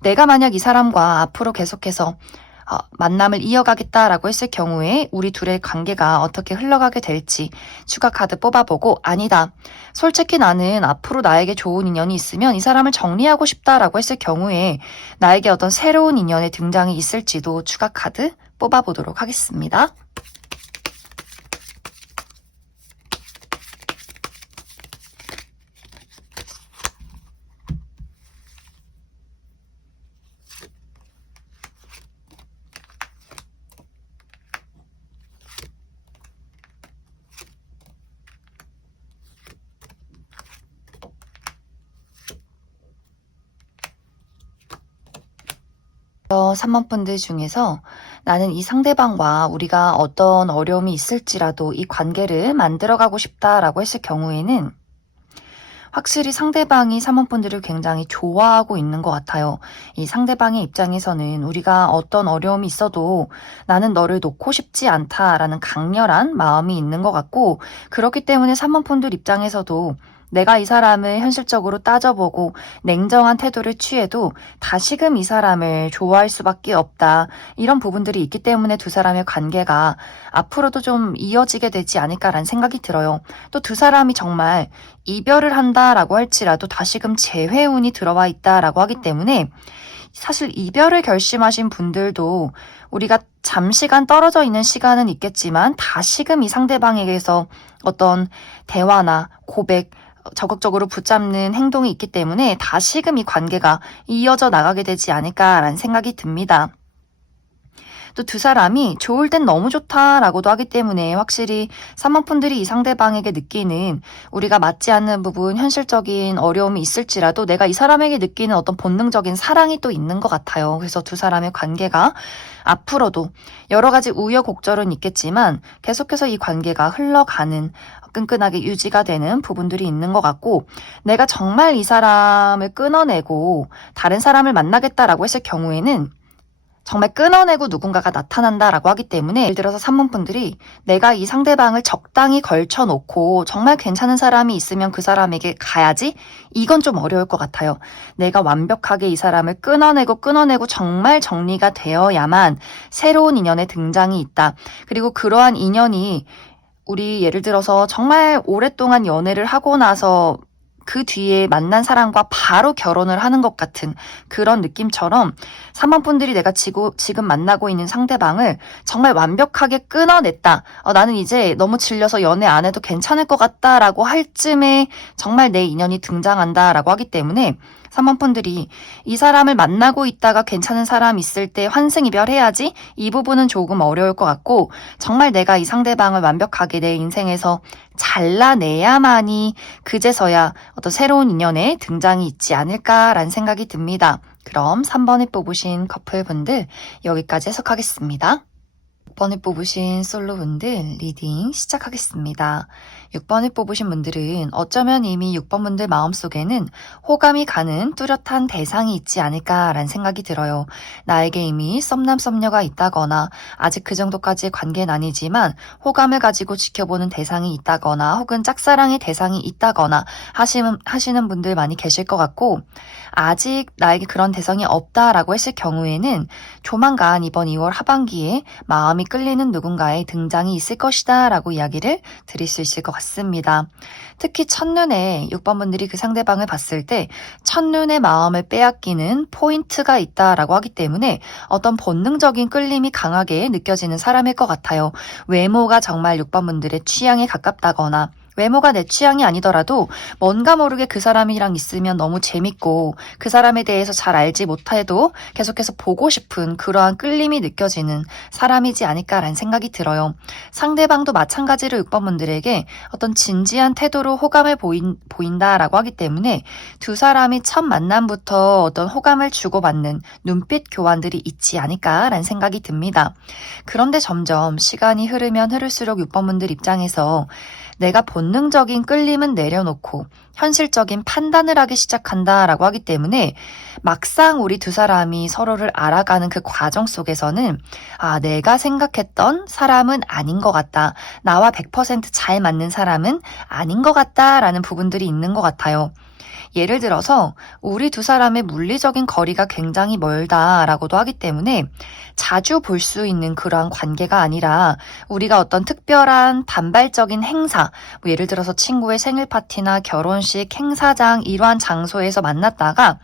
내가 만약 이 사람과 앞으로 계속해서 만남을 이어가겠다라고 했을 경우에 우리 둘의 관계가 어떻게 흘러가게 될지 추가 카드 뽑아보고, 아니다, 솔직히 나는 앞으로 나에게 좋은 인연이 있으면 이 사람을 정리하고 싶다라고 했을 경우에 나에게 어떤 새로운 인연의 등장이 있을지도 추가 카드 뽑아보도록 하겠습니다. 3번 분들 중에서 나는 이 상대방과 우리가 어떤 어려움이 있을지라도 이 관계를 만들어가고 싶다라고 했을 경우에는 확실히 상대방이 3번 분들을 굉장히 좋아하고 있는 것 같아요. 이 상대방의 입장에서는 우리가 어떤 어려움이 있어도 나는 너를 놓고 싶지 않다라는 강렬한 마음이 있는 것 같고, 그렇기 때문에 3번 분들 입장에서도 내가 이 사람을 현실적으로 따져보고 냉정한 태도를 취해도 다시금 이 사람을 좋아할 수밖에 없다. 이런 부분들이 있기 때문에 두 사람의 관계가 앞으로도 좀 이어지게 되지 않을까라는 생각이 들어요. 또 두 사람이 정말 이별을 한다라고 할지라도 다시금 재회운이 들어와 있다라고 하기 때문에 사실 이별을 결심하신 분들도 우리가 잠시간 떨어져 있는 시간은 있겠지만 다시금 이 상대방에게서 어떤 대화나 고백, 적극적으로 붙잡는 행동이 있기 때문에 다시금 이 관계가 이어져 나가게 되지 않을까라는 생각이 듭니다. 또 두 사람이 좋을 땐 너무 좋다라고도 하기 때문에 확실히 3번 분들이 이 상대방에게 느끼는 우리가 맞지 않는 부분, 현실적인 어려움이 있을지라도 내가 이 사람에게 느끼는 어떤 본능적인 사랑이 또 있는 것 같아요. 그래서 두 사람의 관계가 앞으로도 여러 가지 우여곡절은 있겠지만 계속해서 이 관계가 흘러가는 끈끈하게 유지가 되는 부분들이 있는 것 같고, 내가 정말 이 사람을 끊어내고 다른 사람을 만나겠다라고 했을 경우에는 정말 끊어내고 누군가가 나타난다라고 하기 때문에, 예를 들어서 3번 분들이 내가 이 상대방을 적당히 걸쳐놓고 정말 괜찮은 사람이 있으면 그 사람에게 가야지, 이건 좀 어려울 것 같아요. 내가 완벽하게 이 사람을 끊어내고 정말 정리가 되어야만 새로운 인연의 등장이 있다. 그리고 그러한 인연이 우리 예를 들어서 정말 오랫동안 연애를 하고 나서 그 뒤에 만난 사람과 바로 결혼을 하는 것 같은 그런 느낌처럼 3번 분들이 내가 지금 만나고 있는 상대방을 정말 완벽하게 끊어냈다. 나는 이제 너무 질려서 연애 안 해도 괜찮을 것 같다라고 할 쯤에 정말 내 인연이 등장한다라고 하기 때문에 3번 분들이 이 사람을 만나고 있다가 괜찮은 사람 있을 때 환승이별해야지, 이 부분은 조금 어려울 것 같고, 정말 내가 이 상대방을 완벽하게 내 인생에서 잘라내야만이 그제서야 어떤 새로운 인연의 등장이 있지 않을까라는 생각이 듭니다. 그럼 3번에 뽑으신 커플분들 여기까지 해석하겠습니다. 6번을 뽑으신 솔로분들 리딩 시작하겠습니다. 6번을 뽑으신 분들은 어쩌면 이미 6번 분들 마음속에는 호감이 가는 뚜렷한 대상이 있지 않을까라는 생각이 들어요. 나에게 이미 썸남 썸녀가 있다거나 아직 그 정도까지의 관계는 아니지만 호감을 가지고 지켜보는 대상이 있다거나 혹은 짝사랑의 대상이 있다거나 하시는 분들 많이 계실 것 같고, 아직 나에게 그런 대상이 없다라고 했을 경우에는 조만간 이번 2월 하반기에 마음이 끌리는 누군가의 등장이 있을 것이다 라고 이야기를 드릴 수 있을 것 같습니다. 특히 첫눈에 6번 분들이 그 상대방을 봤을 때 첫눈에 마음을 빼앗기는 포인트가 있다라고 하기 때문에 어떤 본능적인 끌림이 강하게 느껴지는 사람일 것 같아요. 외모가 정말 6번 분들의 취향에 가깝다거나, 외모가 내 취향이 아니더라도 뭔가 모르게 그 사람이랑 있으면 너무 재밌고 그 사람에 대해서 잘 알지 못해도 계속해서 보고 싶은 그러한 끌림이 느껴지는 사람이지 않을까라는 생각이 들어요. 상대방도 마찬가지로 6번 분들에게 어떤 진지한 태도로 호감을 보인다라고 하기 때문에 두 사람이 첫 만남부터 어떤 호감을 주고받는 눈빛 교환들이 있지 않을까라는 생각이 듭니다. 그런데 점점 시간이 흐르면 흐를수록 6번 분들 입장에서 내가 본능적인 끌림은 내려놓고 현실적인 판단을 하기 시작한다라고 하기 때문에 막상 우리 두 사람이 서로를 알아가는 그 과정 속에서는 내가 생각했던 사람은 아닌 것 같다. 나와 100%잘 맞는 사람은 아닌 것 같다라는 부분들이 있는 것 같아요. 예를 들어서 우리 두 사람의 물리적인 거리가 굉장히 멀다라고도 하기 때문에 자주 볼 수 있는 그러한 관계가 아니라 우리가 어떤 특별한 단발적인 행사, 예를 들어서 친구의 생일 파티나 결혼식, 행사장 이러한 장소에서 만났다가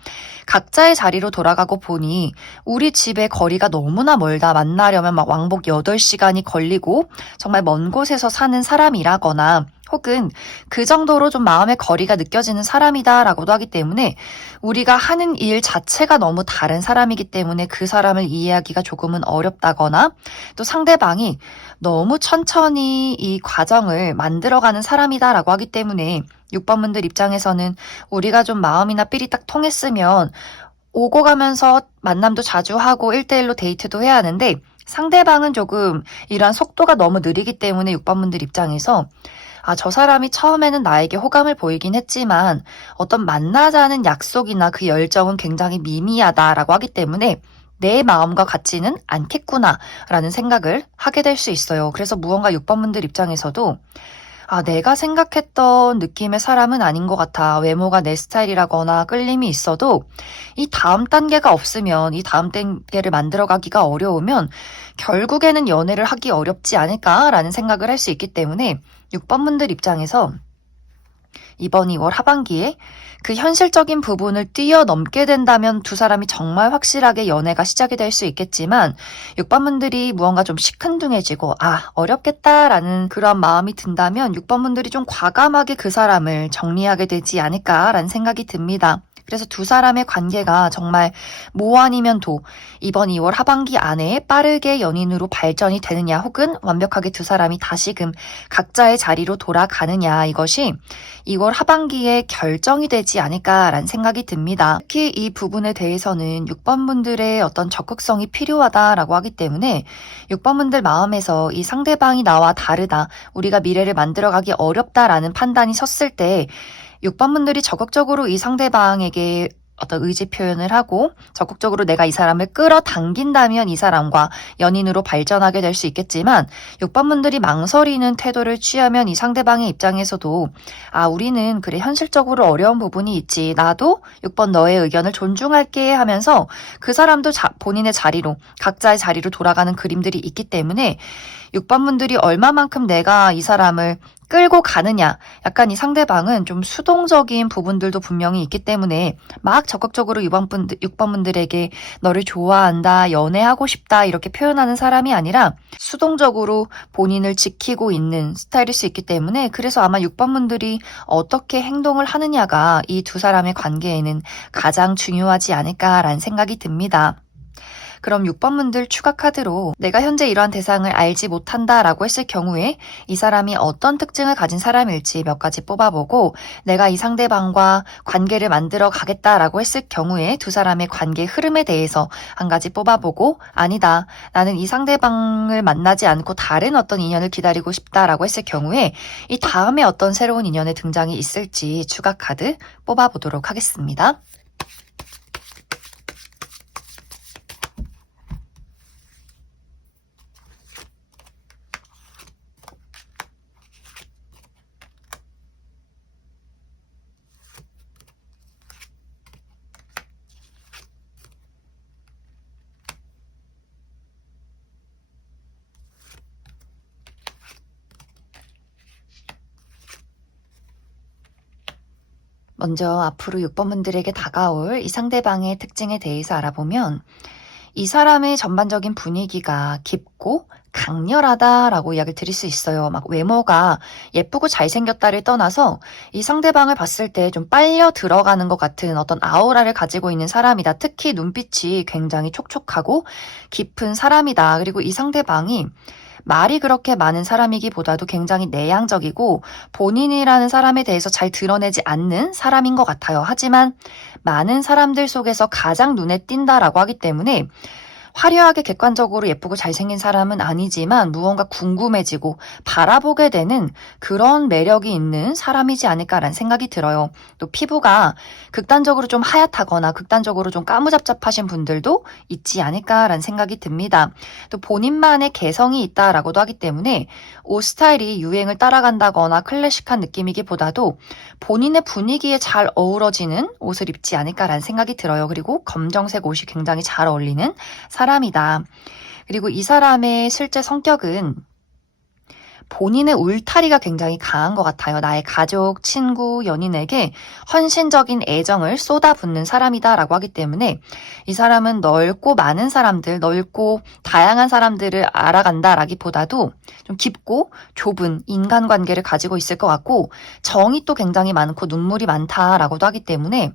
각자의 자리로 돌아가고 보니 우리 집의 거리가 너무나 멀다. 만나려면 막 왕복 8시간이 걸리고 정말 먼 곳에서 사는 사람이라거나 혹은 그 정도로 좀 마음의 거리가 느껴지는 사람이다라고도 하기 때문에 우리가 하는 일 자체가 너무 다른 사람이기 때문에 그 사람을 이해하기가 조금은 어렵다거나, 또 상대방이 너무 천천히 이 과정을 만들어가는 사람이다라고 하기 때문에 6번 분들 입장에서는 우리가 좀 마음이나 삘이 딱 통했으면 오고 가면서 만남도 자주 하고 1대1로 데이트도 해야 하는데, 상대방은 조금 이러한 속도가 너무 느리기 때문에 6번 분들 입장에서 저 사람이 처음에는 나에게 호감을 보이긴 했지만 어떤 만나자는 약속이나 그 열정은 굉장히 미미하다라고 하기 때문에 내 마음과 같지는 않겠구나라는 생각을 하게 될 수 있어요. 그래서 무언가 6번 분들 입장에서도 내가 생각했던 느낌의 사람은 아닌 것 같아. 외모가 내 스타일이라거나 끌림이 있어도 이 다음 단계가 없으면, 이 다음 단계를 만들어가기가 어려우면 결국에는 연애를 하기 어렵지 않을까라는 생각을 할 수 있기 때문에 6번 분들 입장에서 이번 2월 하반기에 그 현실적인 부분을 뛰어넘게 된다면 두 사람이 정말 확실하게 연애가 시작이 될 수 있겠지만, 6번 분들이 무언가 좀 시큰둥해지고 어렵겠다라는 그런 마음이 든다면 6번 분들이 좀 과감하게 그 사람을 정리하게 되지 않을까라는 생각이 듭니다. 그래서 두 사람의 관계가 정말 모 아니면 도, 이번 2월 하반기 안에 빠르게 연인으로 발전이 되느냐 혹은 완벽하게 두 사람이 다시금 각자의 자리로 돌아가느냐, 이것이 2월 하반기에 결정이 되지 않을까라는 생각이 듭니다. 특히 이 부분에 대해서는 6번 분들의 어떤 적극성이 필요하다라고 하기 때문에 6번 분들 마음에서 이 상대방이 나와 다르다, 우리가 미래를 만들어가기 어렵다라는 판단이 섰을 때 6번 분들이 적극적으로 이 상대방에게 어떤 의지 표현을 하고 적극적으로 내가 이 사람을 끌어당긴다면 이 사람과 연인으로 발전하게 될 수 있겠지만, 6번 분들이 망설이는 태도를 취하면 이 상대방의 입장에서도 우리는 그래 현실적으로 어려운 부분이 있지, 나도 6번 너의 의견을 존중할게 하면서 그 사람도 본인의 자리로, 각자의 자리로 돌아가는 그림들이 있기 때문에 6번 분들이 얼마만큼 내가 이 사람을 끌고 가느냐, 약간 이 상대방은 좀 수동적인 부분들도 분명히 있기 때문에 막 적극적으로 6번 분들에게 너를 좋아한다, 연애하고 싶다 이렇게 표현하는 사람이 아니라 수동적으로 본인을 지키고 있는 스타일일 수 있기 때문에, 그래서 아마 6번 분들이 어떻게 행동을 하느냐가 이 두 사람의 관계에는 가장 중요하지 않을까라는 생각이 듭니다. 그럼 6번 분들 추가 카드로 내가 현재 이러한 대상을 알지 못한다 라고 했을 경우에 이 사람이 어떤 특징을 가진 사람일지 몇 가지 뽑아보고, 내가 이 상대방과 관계를 만들어 가겠다라고 했을 경우에 두 사람의 관계 흐름에 대해서 한 가지 뽑아보고, 아니다, 나는 이 상대방을 만나지 않고 다른 어떤 인연을 기다리고 싶다라고 했을 경우에 이 다음에 어떤 새로운 인연의 등장이 있을지 추가 카드 뽑아보도록 하겠습니다. 먼저 앞으로 6번 분들에게 다가올 이 상대방의 특징에 대해서 알아보면, 이 사람의 전반적인 분위기가 깊고 강렬하다라고 이야기를 드릴 수 있어요. 막 외모가 예쁘고 잘생겼다를 떠나서 이 상대방을 봤을 때 좀 빨려 들어가는 것 같은 어떤 아우라를 가지고 있는 사람이다. 특히 눈빛이 굉장히 촉촉하고 깊은 사람이다. 그리고 이 상대방이 말이 그렇게 많은 사람이기보다도 굉장히 내향적이고 본인이라는 사람에 대해서 잘 드러내지 않는 사람인 것 같아요. 하지만 많은 사람들 속에서 가장 눈에 띈다라고 하기 때문에 화려하게 객관적으로 예쁘고 잘생긴 사람은 아니지만 무언가 궁금해지고 바라보게 되는 그런 매력이 있는 사람이지 않을까라는 생각이 들어요. 또 피부가 극단적으로 좀 하얗다거나 극단적으로 좀 까무잡잡하신 분들도 있지 않을까라는 생각이 듭니다. 또 본인만의 개성이 있다라고도 하기 때문에 옷 스타일이 유행을 따라간다거나 클래식한 느낌이기보다도 본인의 분위기에 잘 어우러지는 옷을 입지 않을까라는 생각이 들어요. 그리고 검정색 옷이 굉장히 잘 어울리는 사람이다. 그리고 이 사람의 실제 성격은 본인의 울타리가 굉장히 강한 것 같아요. 나의 가족, 친구, 연인에게 헌신적인 애정을 쏟아붓는 사람이다라고 하기 때문에 이 사람은 넓고 많은 사람들, 넓고 다양한 사람들을 알아간다라기보다도 좀 깊고 좁은 인간관계를 가지고 있을 것 같고, 정이 또 굉장히 많고 눈물이 많다라고도 하기 때문에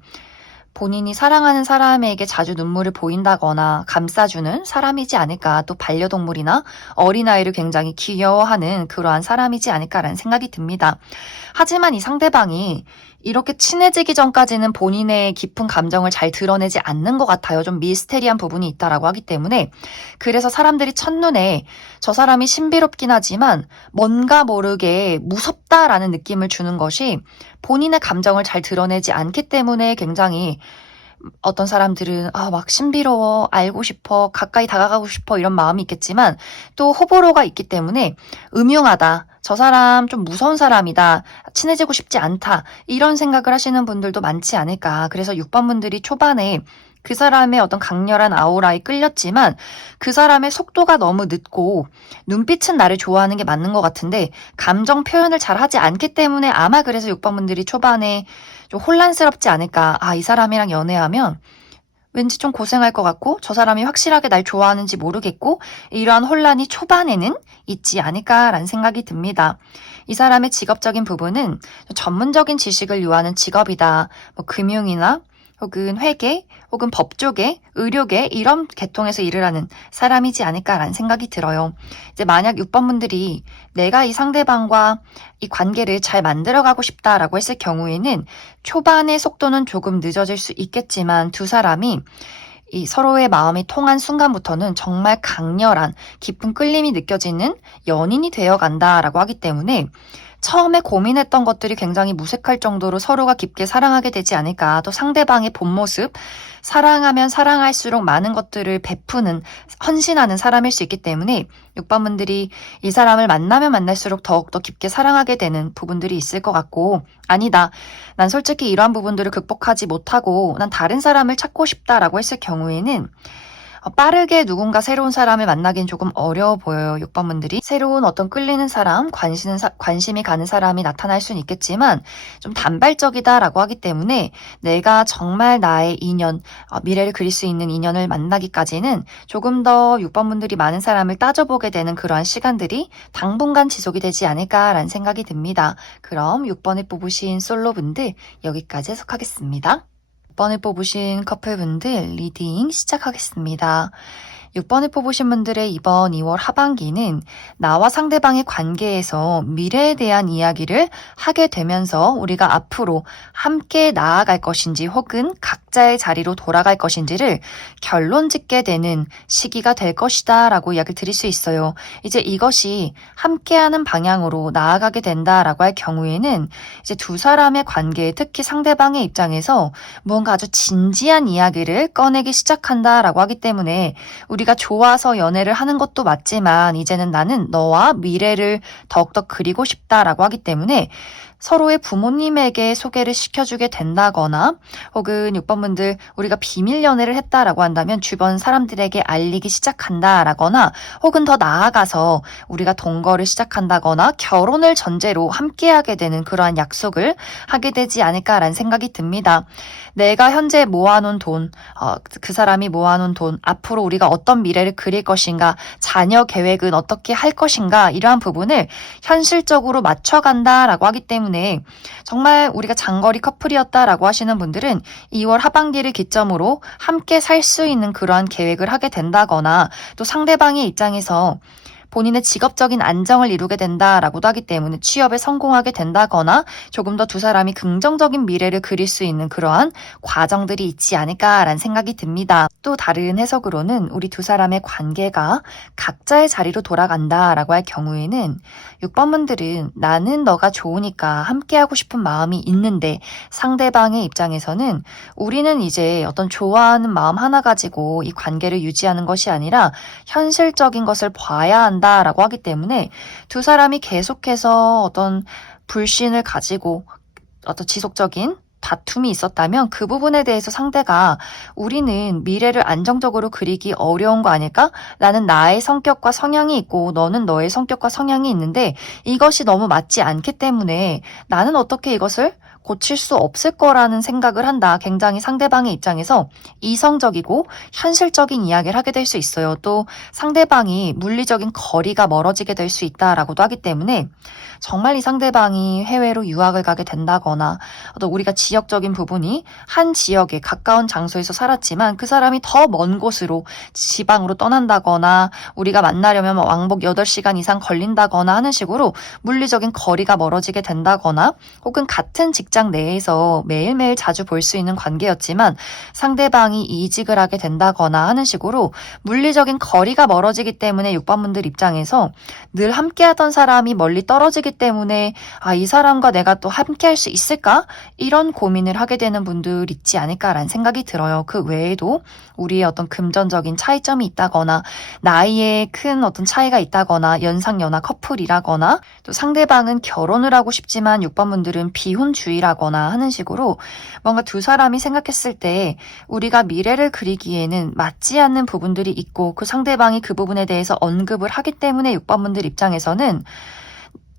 본인이 사랑하는 사람에게 자주 눈물을 보인다거나 감싸주는 사람이지 않을까, 또 반려동물이나 어린아이를 굉장히 귀여워하는 그러한 사람이지 않을까라는 생각이 듭니다. 하지만 이 상대방이 이렇게 친해지기 전까지는 본인의 깊은 감정을 잘 드러내지 않는 것 같아요. 좀 미스테리한 부분이 있다라고 하기 때문에, 그래서 사람들이 첫눈에 저 사람이 신비롭긴 하지만 뭔가 모르게 무섭다라는 느낌을 주는 것이 본인의 감정을 잘 드러내지 않기 때문에, 굉장히 어떤 사람들은 막 신비로워, 알고 싶어, 가까이 다가가고 싶어 이런 마음이 있겠지만, 또 호불호가 있기 때문에 음흉하다, 저 사람 좀 무서운 사람이다, 친해지고 싶지 않다, 이런 생각을 하시는 분들도 많지 않을까. 그래서 6번 분들이 초반에 그 사람의 어떤 강렬한 아우라에 끌렸지만 그 사람의 속도가 너무 늦고 눈빛은 나를 좋아하는 게 맞는 것 같은데 감정 표현을 잘 하지 않기 때문에, 아마 그래서 6번 분들이 초반에 좀 혼란스럽지 않을까. 이 사람이랑 연애하면 왠지 좀 고생할 것 같고 저 사람이 확실하게 날 좋아하는지 모르겠고, 이러한 혼란이 초반에는 있지 않을까라는 생각이 듭니다. 이 사람의 직업적인 부분은 전문적인 지식을 요하는 직업이다. 금융이나 혹은 회계, 혹은 법조계, 의료계 이런 계통에서 일을 하는 사람이지 않을까라는 생각이 들어요. 이제 만약 6번 분들이 내가 이 상대방과 이 관계를 잘 만들어가고 싶다라고 했을 경우에는 초반의 속도는 조금 늦어질 수 있겠지만 두 사람이 이 서로의 마음이 통한 순간부터는 정말 강렬한 깊은 끌림이 느껴지는 연인이 되어 간다라고 하기 때문에 처음에 고민했던 것들이 굉장히 무색할 정도로 서로가 깊게 사랑하게 되지 않을까. 또 상대방의 본 모습, 사랑하면 사랑할수록 많은 것들을 베푸는, 헌신하는 사람일 수 있기 때문에 6번 분들이 이 사람을 만나면 만날수록 더욱더 깊게 사랑하게 되는 부분들이 있을 것 같고, 아니다. 난 솔직히 이러한 부분들을 극복하지 못하고 난 다른 사람을 찾고 싶다라고 했을 경우에는 빠르게 누군가 새로운 사람을 만나긴 조금 어려워 보여요. 6번 분들이. 새로운 어떤 끌리는 사람, 관심이 가는 사람이 나타날 수는 있겠지만 좀 단발적이다라고 하기 때문에 내가 정말 나의 인연, 미래를 그릴 수 있는 인연을 만나기까지는 조금 더 6번 분들이 많은 사람을 따져보게 되는 그러한 시간들이 당분간 지속이 되지 않을까라는 생각이 듭니다. 그럼 6번을 뽑으신 솔로분들 여기까지 해석하겠습니다. 6번을 뽑으신 커플분들 리딩 시작하겠습니다. 6번을 뽑으신 분들의 이번 2월 하반기는 나와 상대방의 관계에서 미래에 대한 이야기를 하게 되면서 우리가 앞으로 함께 나아갈 것인지 혹은 각자의 자리로 돌아갈 것인지를 결론 짓게 되는 시기가 될 것이다 라고 이야기를 드릴 수 있어요. 이제 이것이 함께하는 방향으로 나아가게 된다라고 할 경우에는 이제 두 사람의 관계, 특히 상대방의 입장에서 무언가 아주 진지한 이야기를 꺼내기 시작한다라고 하기 때문에 우리가 좋아서 연애를 하는 것도 맞지만 이제는 나는 너와 미래를 더욱더 그리고 싶다라고 하기 때문에 서로의 부모님에게 소개를 시켜주게 된다거나 혹은 6번 분들 우리가 비밀 연애를 했다라고 한다면 주변 사람들에게 알리기 시작한다라거나 혹은 더 나아가서 우리가 동거를 시작한다거나 결혼을 전제로 함께하게 되는 그러한 약속을 하게 되지 않을까라는 생각이 듭니다. 내가 현재 모아놓은 돈, 그 사람이 모아놓은 돈, 앞으로 우리가 어떤 미래를 그릴 것인가, 자녀 계획은 어떻게 할 것인가 이러한 부분을 현실적으로 맞춰간다라고 하기 때문에 정말 우리가 장거리 커플이었다라고 하시는 분들은 2월 하반기를 기점으로 함께 살 수 있는 그러한 계획을 하게 된다거나 또 상대방의 입장에서 본인의 직업적인 안정을 이루게 된다라고도 하기 때문에 취업에 성공하게 된다거나 조금 더 두 사람이 긍정적인 미래를 그릴 수 있는 그러한 과정들이 있지 않을까라는 생각이 듭니다. 또 다른 해석으로는 우리 두 사람의 관계가 각자의 자리로 돌아간다라고 할 경우에는 6번 분들은 나는 너가 좋으니까 함께하고 싶은 마음이 있는데 상대방의 입장에서는 우리는 이제 어떤 좋아하는 마음 하나 가지고 이 관계를 유지하는 것이 아니라 현실적인 것을 봐야 한다라고 하기 때문에 두 사람이 계속해서 어떤 불신을 가지고 어떤 지속적인 다툼이 있었다면 그 부분에 대해서 상대가 우리는 미래를 안정적으로 그리기 어려운 거 아닐까? 나는 나의 성격과 성향이 있고 너는 너의 성격과 성향이 있는데 이것이 너무 맞지 않기 때문에 나는 어떻게 이것을 고칠 수 없을 거라는 생각을 한다. 굉장히 상대방의 입장에서 이성적이고 현실적인 이야기를 하게 될 수 있어요. 또 상대방이 물리적인 거리가 멀어지게 될 수 있다라고도 하기 때문에 정말 이 상대방이 해외로 유학을 가게 된다거나 또 우리가 지역적인 부분이 한 지역에 가까운 장소에서 살았지만 그 사람이 더 먼 곳으로 지방으로 떠난다거나 우리가 만나려면 왕복 8시간 이상 걸린다거나 하는 식으로 물리적인 거리가 멀어지게 된다거나 혹은 같은 직장 내에서 매일매일 자주 볼 수 있는 관계였지만 상대방이 이직을 하게 된다거나 하는 식으로 물리적인 거리가 멀어지기 때문에 6번 분들 입장에서 늘 함께하던 사람이 멀리 떨어지기 때문에 이 사람과 내가 또 함께할 수 있을까? 이런 고민을 하게 되는 분들 있지 않을까라는 생각이 들어요. 그 외에도 우리의 어떤 금전적인 차이점이 있다거나 나이에 큰 어떤 차이가 있다거나 연상연하 커플이라거나 또 상대방은 결혼을 하고 싶지만 6번 분들은 비혼주의라거나 하는 식으로 뭔가 두 사람이 생각했을 때 우리가 미래를 그리기에는 맞지 않는 부분들이 있고 그 상대방이 그 부분에 대해서 언급을 하기 때문에 6번 분들 입장에서는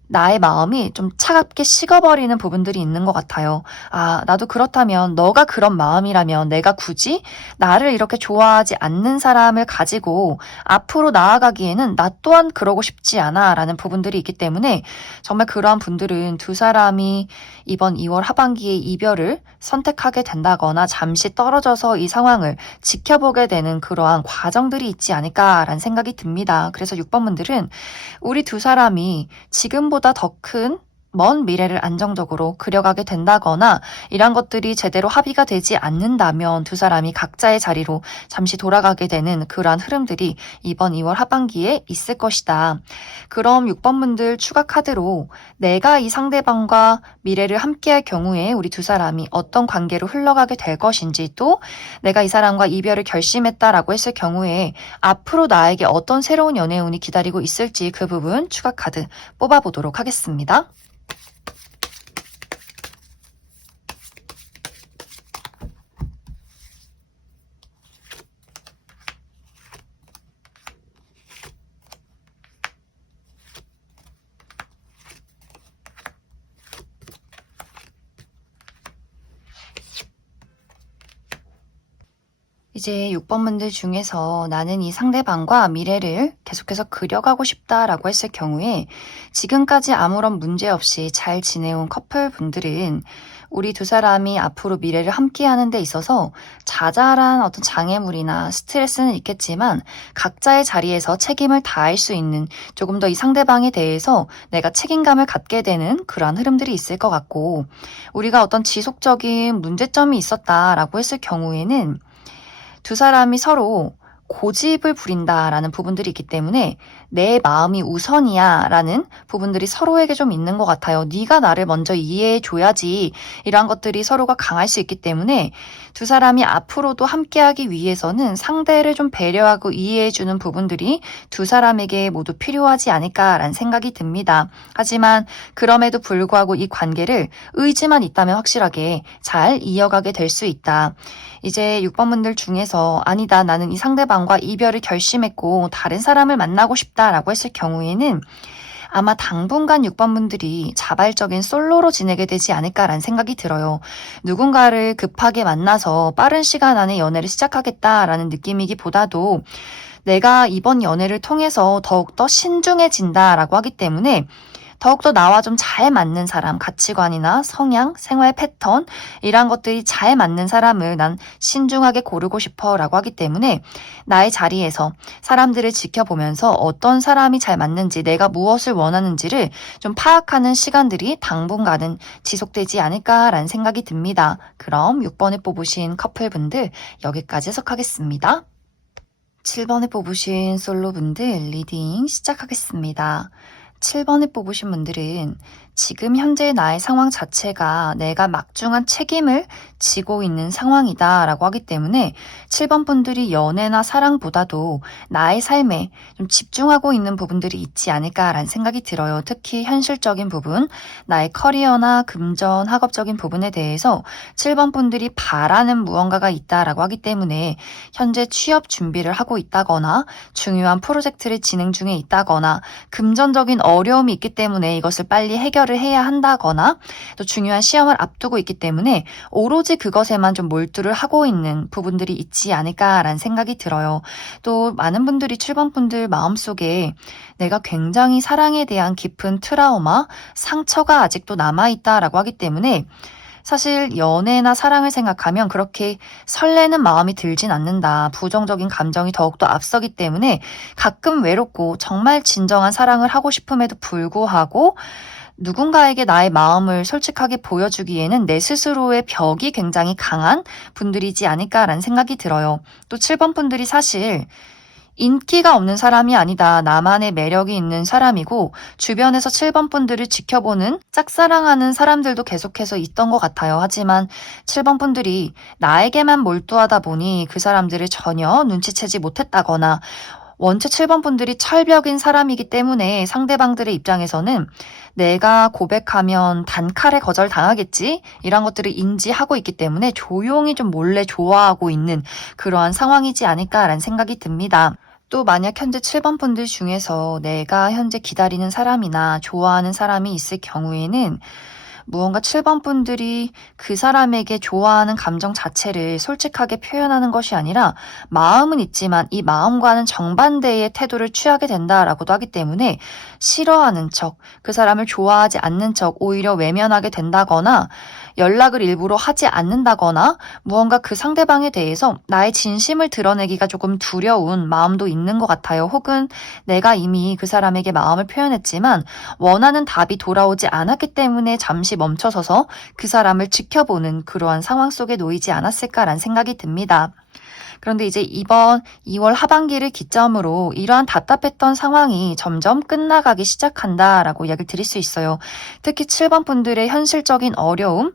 나의 마음이 좀 차갑게 식어버리는 부분들이 있는 것 같아요. 아, 나도 그렇다면 너가 그런 마음이라면 내가 굳이 나를 이렇게 좋아하지 않는 사람을 가지고 앞으로 나아가기에는 나 또한 그러고 싶지 않아 라는 부분들이 있기 때문에 정말 그러한 분들은 두 사람이 이번 2월 하반기에 이별을 선택하게 된다거나 잠시 떨어져서 이 상황을 지켜보게 되는 그러한 과정들이 있지 않을까라는 생각이 듭니다. 그래서 6번 분들은 우리 두 사람이 지금보다 더 큰 먼 미래를 안정적으로 그려가게 된다거나 이런 것들이 제대로 합의가 되지 않는다면 두 사람이 각자의 자리로 잠시 돌아가게 되는 그러한 흐름들이 이번 2월 하반기에 있을 것이다. 그럼 6번 분들 추가 카드로 내가 이 상대방과 미래를 함께할 경우에 우리 두 사람이 어떤 관계로 흘러가게 될 것인지 또 내가 이 사람과 이별을 결심했다라고 했을 경우에 앞으로 나에게 어떤 새로운 연애의 운이 기다리고 있을지 그 부분 추가 카드 뽑아보도록 하겠습니다. 이제 6번 분들 중에서 나는 이 상대방과 미래를 계속해서 그려가고 싶다라고 했을 경우에 지금까지 아무런 문제 없이 잘 지내온 커플 분들은 우리 두 사람이 앞으로 미래를 함께 하는 데 있어서 자잘한 어떤 장애물이나 스트레스는 있겠지만 각자의 자리에서 책임을 다할 수 있는 조금 더 이 상대방에 대해서 내가 책임감을 갖게 되는 그러한 흐름들이 있을 것 같고 우리가 어떤 지속적인 문제점이 있었다라고 했을 경우에는 두 사람이 서로 고집을 부린다라는 부분들이 있기 때문에 내 마음이 우선이야 라는 부분들이 서로에게 좀 있는 것 같아요. 네가 나를 먼저 이해해 줘야지 이러한 것들이 서로가 강할 수 있기 때문에 두 사람이 앞으로도 함께하기 위해서는 상대를 좀 배려하고 이해해 주는 부분들이 두 사람에게 모두 필요하지 않을까라는 생각이 듭니다. 하지만 그럼에도 불구하고 이 관계를 의지만 있다면 확실하게 잘 이어가게 될 수 있다. 이제 6번 분들 중에서 아니다 나는 이 상대방과 이별을 결심했고 다른 사람을 만나고 싶다라고 했을 경우에는 아마 당분간 6번 분들이 자발적인 솔로로 지내게 되지 않을까라는 생각이 들어요. 누군가를 급하게 만나서 빠른 시간 안에 연애를 시작하겠다라는 느낌이기보다도 내가 이번 연애를 통해서 더욱더 신중해진다라고 하기 때문에 더욱더 나와 좀 잘 맞는 사람, 가치관이나 성향, 생활 패턴 이런 것들이 잘 맞는 사람을 난 신중하게 고르고 싶어 라고 하기 때문에 나의 자리에서 사람들을 지켜보면서 어떤 사람이 잘 맞는지 내가 무엇을 원하는지를 좀 파악하는 시간들이 당분간은 지속되지 않을까라는 생각이 듭니다. 그럼 6번을 뽑으신 커플분들 여기까지 해석하겠습니다. 7번을 뽑으신 솔로분들 리딩 시작하겠습니다. 7번을 뽑으신 분들은 지금 현재 나의 상황 자체가 내가 막중한 책임을 지고 있는 상황이다 라고 하기 때문에 7번 분들이 연애나 사랑보다도 나의 삶에 좀 집중하고 있는 부분들이 있지 않을까라는 생각이 들어요. 특히 현실적인 부분, 나의 커리어나 금전, 학업적인 부분에 대해서 7번 분들이 바라는 무언가가 있다라고 하기 때문에 현재 취업 준비를 하고 있다거나 중요한 프로젝트를 진행 중에 있다거나 금전적인 어려움이 있기 때문에 이것을 빨리 해결을 해야 한다거나 또 중요한 시험을 앞두고 있기 때문에 오로지 그것에만 좀 몰두를 하고 있는 부분들이 있지 않을까라는 생각이 들어요. 또 많은 분들이 7번 분들 마음속에 내가 굉장히 사랑에 대한 깊은 트라우마, 상처가 아직도 남아있다라고 하기 때문에 사실 연애나 사랑을 생각하면 그렇게 설레는 마음이 들진 않는다. 부정적인 감정이 더욱더 앞서기 때문에 가끔 외롭고 정말 진정한 사랑을 하고 싶음에도 불구하고 누군가에게 나의 마음을 솔직하게 보여주기에는 내 스스로의 벽이 굉장히 강한 분들이지 않을까라는 생각이 들어요. 또 7번 분들이 사실 인기가 없는 사람이 아니다. 나만의 매력이 있는 사람이고 주변에서 7번 분들을 지켜보는 짝사랑하는 사람들도 계속해서 있던 것 같아요. 하지만 7번 분들이 나에게만 몰두하다 보니 그 사람들을 전혀 눈치채지 못했다거나 원체 7번 분들이 철벽인 사람이기 때문에 상대방들의 입장에서는 내가 고백하면 단칼에 거절당하겠지? 이런 것들을 인지하고 있기 때문에 조용히 좀 몰래 좋아하고 있는 그러한 상황이지 않을까라는 생각이 듭니다. 또 만약 현재 7번 분들 중에서 내가 현재 기다리는 사람이나 좋아하는 사람이 있을 경우에는 무언가 7번 분들이 그 사람에게 좋아하는 감정 자체를 솔직하게 표현하는 것이 아니라 마음은 있지만 이 마음과는 정반대의 태도를 취하게 된다라고도 하기 때문에 싫어하는 척, 그 사람을 좋아하지 않는 척 오히려 외면하게 된다거나 연락을 일부러 하지 않는다거나 무언가 그 상대방에 대해서 나의 진심을 드러내기가 조금 두려운 마음도 있는 것 같아요. 혹은 내가 이미 그 사람에게 마음을 표현했지만 원하는 답이 돌아오지 않았기 때문에 잠시 멈춰서서 그 사람을 지켜보는 그러한 상황 속에 놓이지 않았을까라는 생각이 듭니다. 그런데 이제 이번 2월 하반기를 기점으로 이러한 답답했던 상황이 점점 끝나가기 시작한다라고 이야기를 드릴 수 있어요. 특히 7번 분들의 현실적인 어려움,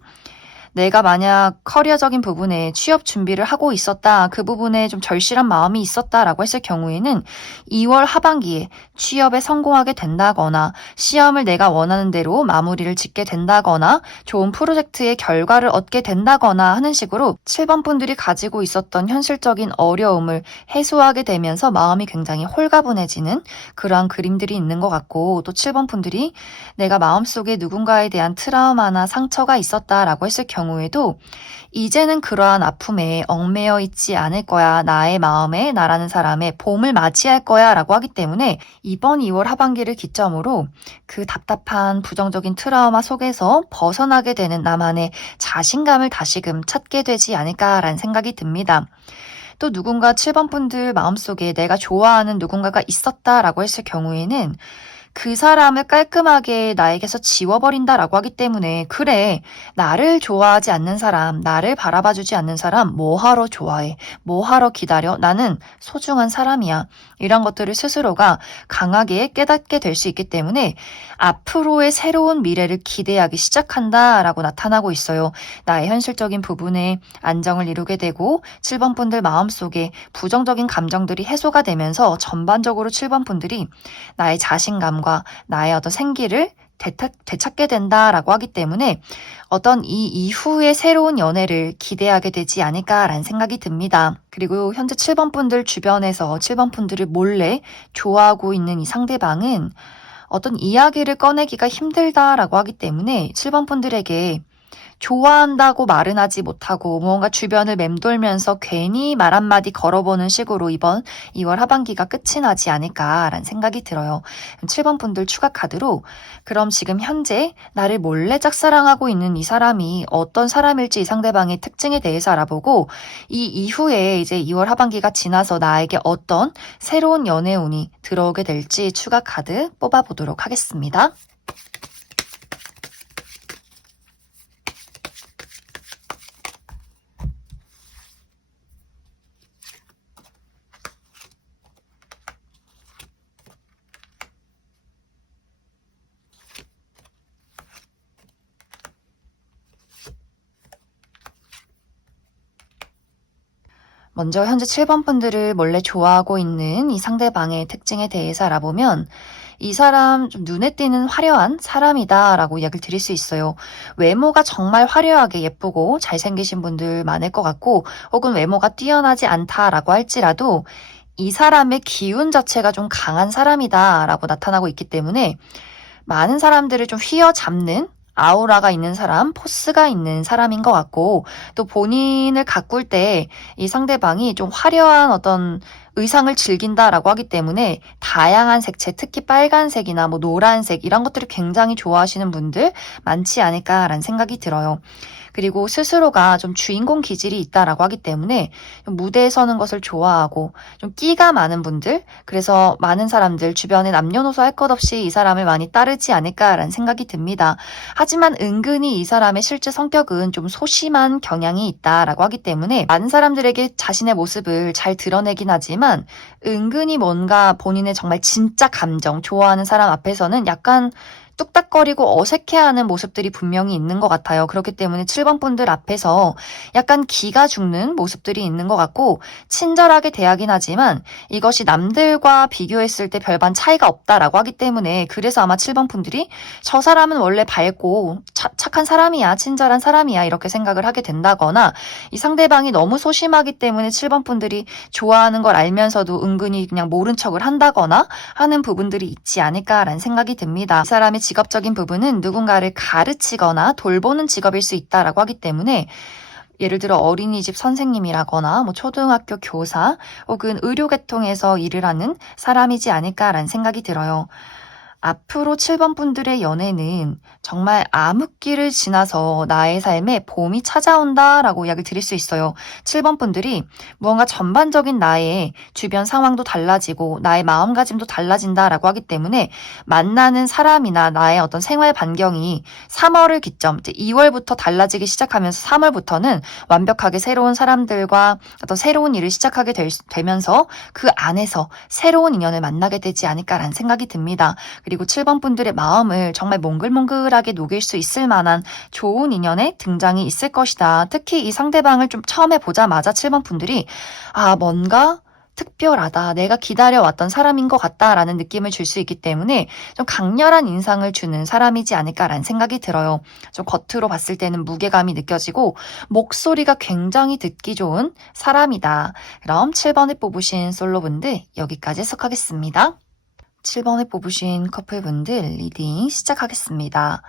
내가 만약 커리어적인 부분에 취업 준비를 하고 있었다, 그 부분에 좀 절실한 마음이 있었다라고 했을 경우에는 2월 하반기에 취업에 성공하게 된다거나 시험을 내가 원하는 대로 마무리를 짓게 된다거나 좋은 프로젝트의 결과를 얻게 된다거나 하는 식으로 7번 분들이 가지고 있었던 현실적인 어려움을 해소하게 되면서 마음이 굉장히 홀가분해지는 그러한 그림들이 있는 것 같고, 또 7번 분들이 내가 마음속에 누군가에 대한 트라우마나 상처가 있었다라고 했을 경우에도 이제는 그러한 아픔에 얽매여 있지 않을 거야. 나의 마음에 나라는 사람의 봄을 맞이할 거야 라고 하기 때문에 이번 2월 하반기를 기점으로 그 답답한 부정적인 트라우마 속에서 벗어나게 되는 나만의 자신감을 다시금 찾게 되지 않을까라는 생각이 듭니다. 또 누군가 7번 분들 마음속에 내가 좋아하는 누군가가 있었다라고 했을 경우에는 그 사람을 깔끔하게 나에게서 지워버린다라고 하기 때문에, 그래, 나를 좋아하지 않는 사람, 나를 바라봐주지 않는 사람 뭐하러 좋아해, 뭐하러 기다려, 나는 소중한 사람이야, 이런 것들을 스스로가 강하게 깨닫게 될 수 있기 때문에 앞으로의 새로운 미래를 기대하기 시작한다라고 나타나고 있어요. 나의 현실적인 부분에 안정을 이루게 되고 7번 분들 마음속에 부정적인 감정들이 해소가 되면서 전반적으로 7번 분들이 나의 자신감과 나의 어떤 생기를 되찾게 된다라고 하기 때문에 어떤 이 이후의 새로운 연애를 기대하게 되지 않을까라는 생각이 듭니다. 그리고 현재 7번 분들 주변에서 7번 분들을 몰래 좋아하고 있는 이 상대방은 어떤 이야기를 꺼내기가 힘들다라고 하기 때문에 7번 분들에게 좋아한다고 말은 하지 못하고 무언가 주변을 맴돌면서 괜히 말 한마디 걸어보는 식으로 이번 2월 하반기가 끝이 나지 않을까라는 생각이 들어요. 7번 분들 추가 카드로 그럼 지금 현재 나를 몰래 짝사랑하고 있는 이 사람이 어떤 사람일지 이 상대방의 특징에 대해서 알아보고 이 이후에 이제 2월 하반기가 지나서 나에게 어떤 새로운 연애운이 들어오게 될지 추가 카드 뽑아보도록 하겠습니다. 먼저 현재 7번 분들을 몰래 좋아하고 있는 이 상대방의 특징에 대해서 알아보면 이 사람 좀 눈에 띄는 화려한 사람이다 라고 이야기를 드릴 수 있어요. 외모가 정말 화려하게 예쁘고 잘생기신 분들 많을 것 같고, 혹은 외모가 뛰어나지 않다라고 할지라도 이 사람의 기운 자체가 좀 강한 사람이다 라고 나타나고 있기 때문에 많은 사람들을 좀 휘어잡는 아우라가 있는 사람, 포스가 있는 사람인 것 같고, 또 본인을 가꿀 때 이 상대방이 좀 화려한 어떤 의상을 즐긴다라고 하기 때문에 다양한 색채, 특히 빨간색이나 뭐 노란색 이런 것들을 굉장히 좋아하시는 분들 많지 않을까라는 생각이 들어요. 그리고 스스로가 좀 주인공 기질이 있다라고 하기 때문에 좀 무대에 서는 것을 좋아하고 좀 끼가 많은 분들, 그래서 많은 사람들 주변에 남녀노소 할 것 없이 이 사람을 많이 따르지 않을까라는 생각이 듭니다. 하지만 은근히 이 사람의 실제 성격은 좀 소심한 경향이 있다라고 하기 때문에 많은 사람들에게 자신의 모습을 잘 드러내긴 하지만 은근히 뭔가 본인의 정말 진짜 감정, 좋아하는 사람 앞에서는 약간 뚝딱거리고 어색해하는 모습들이 분명히 있는 것 같아요. 그렇기 때문에 7번 분들 앞에서 약간 기가 죽는 모습들이 있는 것 같고, 친절하게 대하긴 하지만 이것이 남들과 비교했을 때 별반 차이가 없다라고 하기 때문에, 그래서 아마 7번 분들이 저 사람은 원래 밝고 착한 사람이야, 친절한 사람이야 이렇게 생각을 하게 된다거나 이 상대방이 너무 소심하기 때문에 7번 분들이 좋아하는 걸 알면서도 은근히 그냥 모른 척을 한다거나 하는 부분들이 있지 않을까라는 생각이 듭니다. 이 사람의 직업적인 부분은 누군가를 가르치거나 돌보는 직업일 수 있다라고 하기 때문에 예를 들어 어린이집 선생님이라거나 뭐 초등학교 교사 혹은 의료계통에서 일을 하는 사람이지 않을까라는 생각이 들어요. 앞으로 7번 분들의 연애는 정말 암흑기를 지나서 나의 삶에 봄이 찾아온다라고 이야기를 드릴 수 있어요. 7번 분들이 무언가 전반적인 나의 주변 상황도 달라지고 나의 마음가짐도 달라진다라고 하기 때문에 만나는 사람이나 나의 어떤 생활 반경이 3월을 기점, 이제 2월부터 달라지기 시작하면서 3월부터는 완벽하게 새로운 사람들과 어떤 새로운 일을 시작하게 되면서 그 안에서 새로운 인연을 만나게 되지 않을까라는 생각이 듭니다. 그리고 7번 분들의 마음을 정말 몽글몽글하게 녹일 수 있을 만한 좋은 인연의 등장이 있을 것이다. 특히 이 상대방을 좀 처음에 보자마자 7번 분들이 뭔가 특별하다. 내가 기다려왔던 사람인 것 같다라는 느낌을 줄 수 있기 때문에 좀 강렬한 인상을 주는 사람이지 않을까라는 생각이 들어요. 좀 겉으로 봤을 때는 무게감이 느껴지고 목소리가 굉장히 듣기 좋은 사람이다. 그럼 7번을 뽑으신 솔로분들 여기까지 해석하겠습니다. 7번을 뽑으신 커플분들 리딩 시작하겠습니다.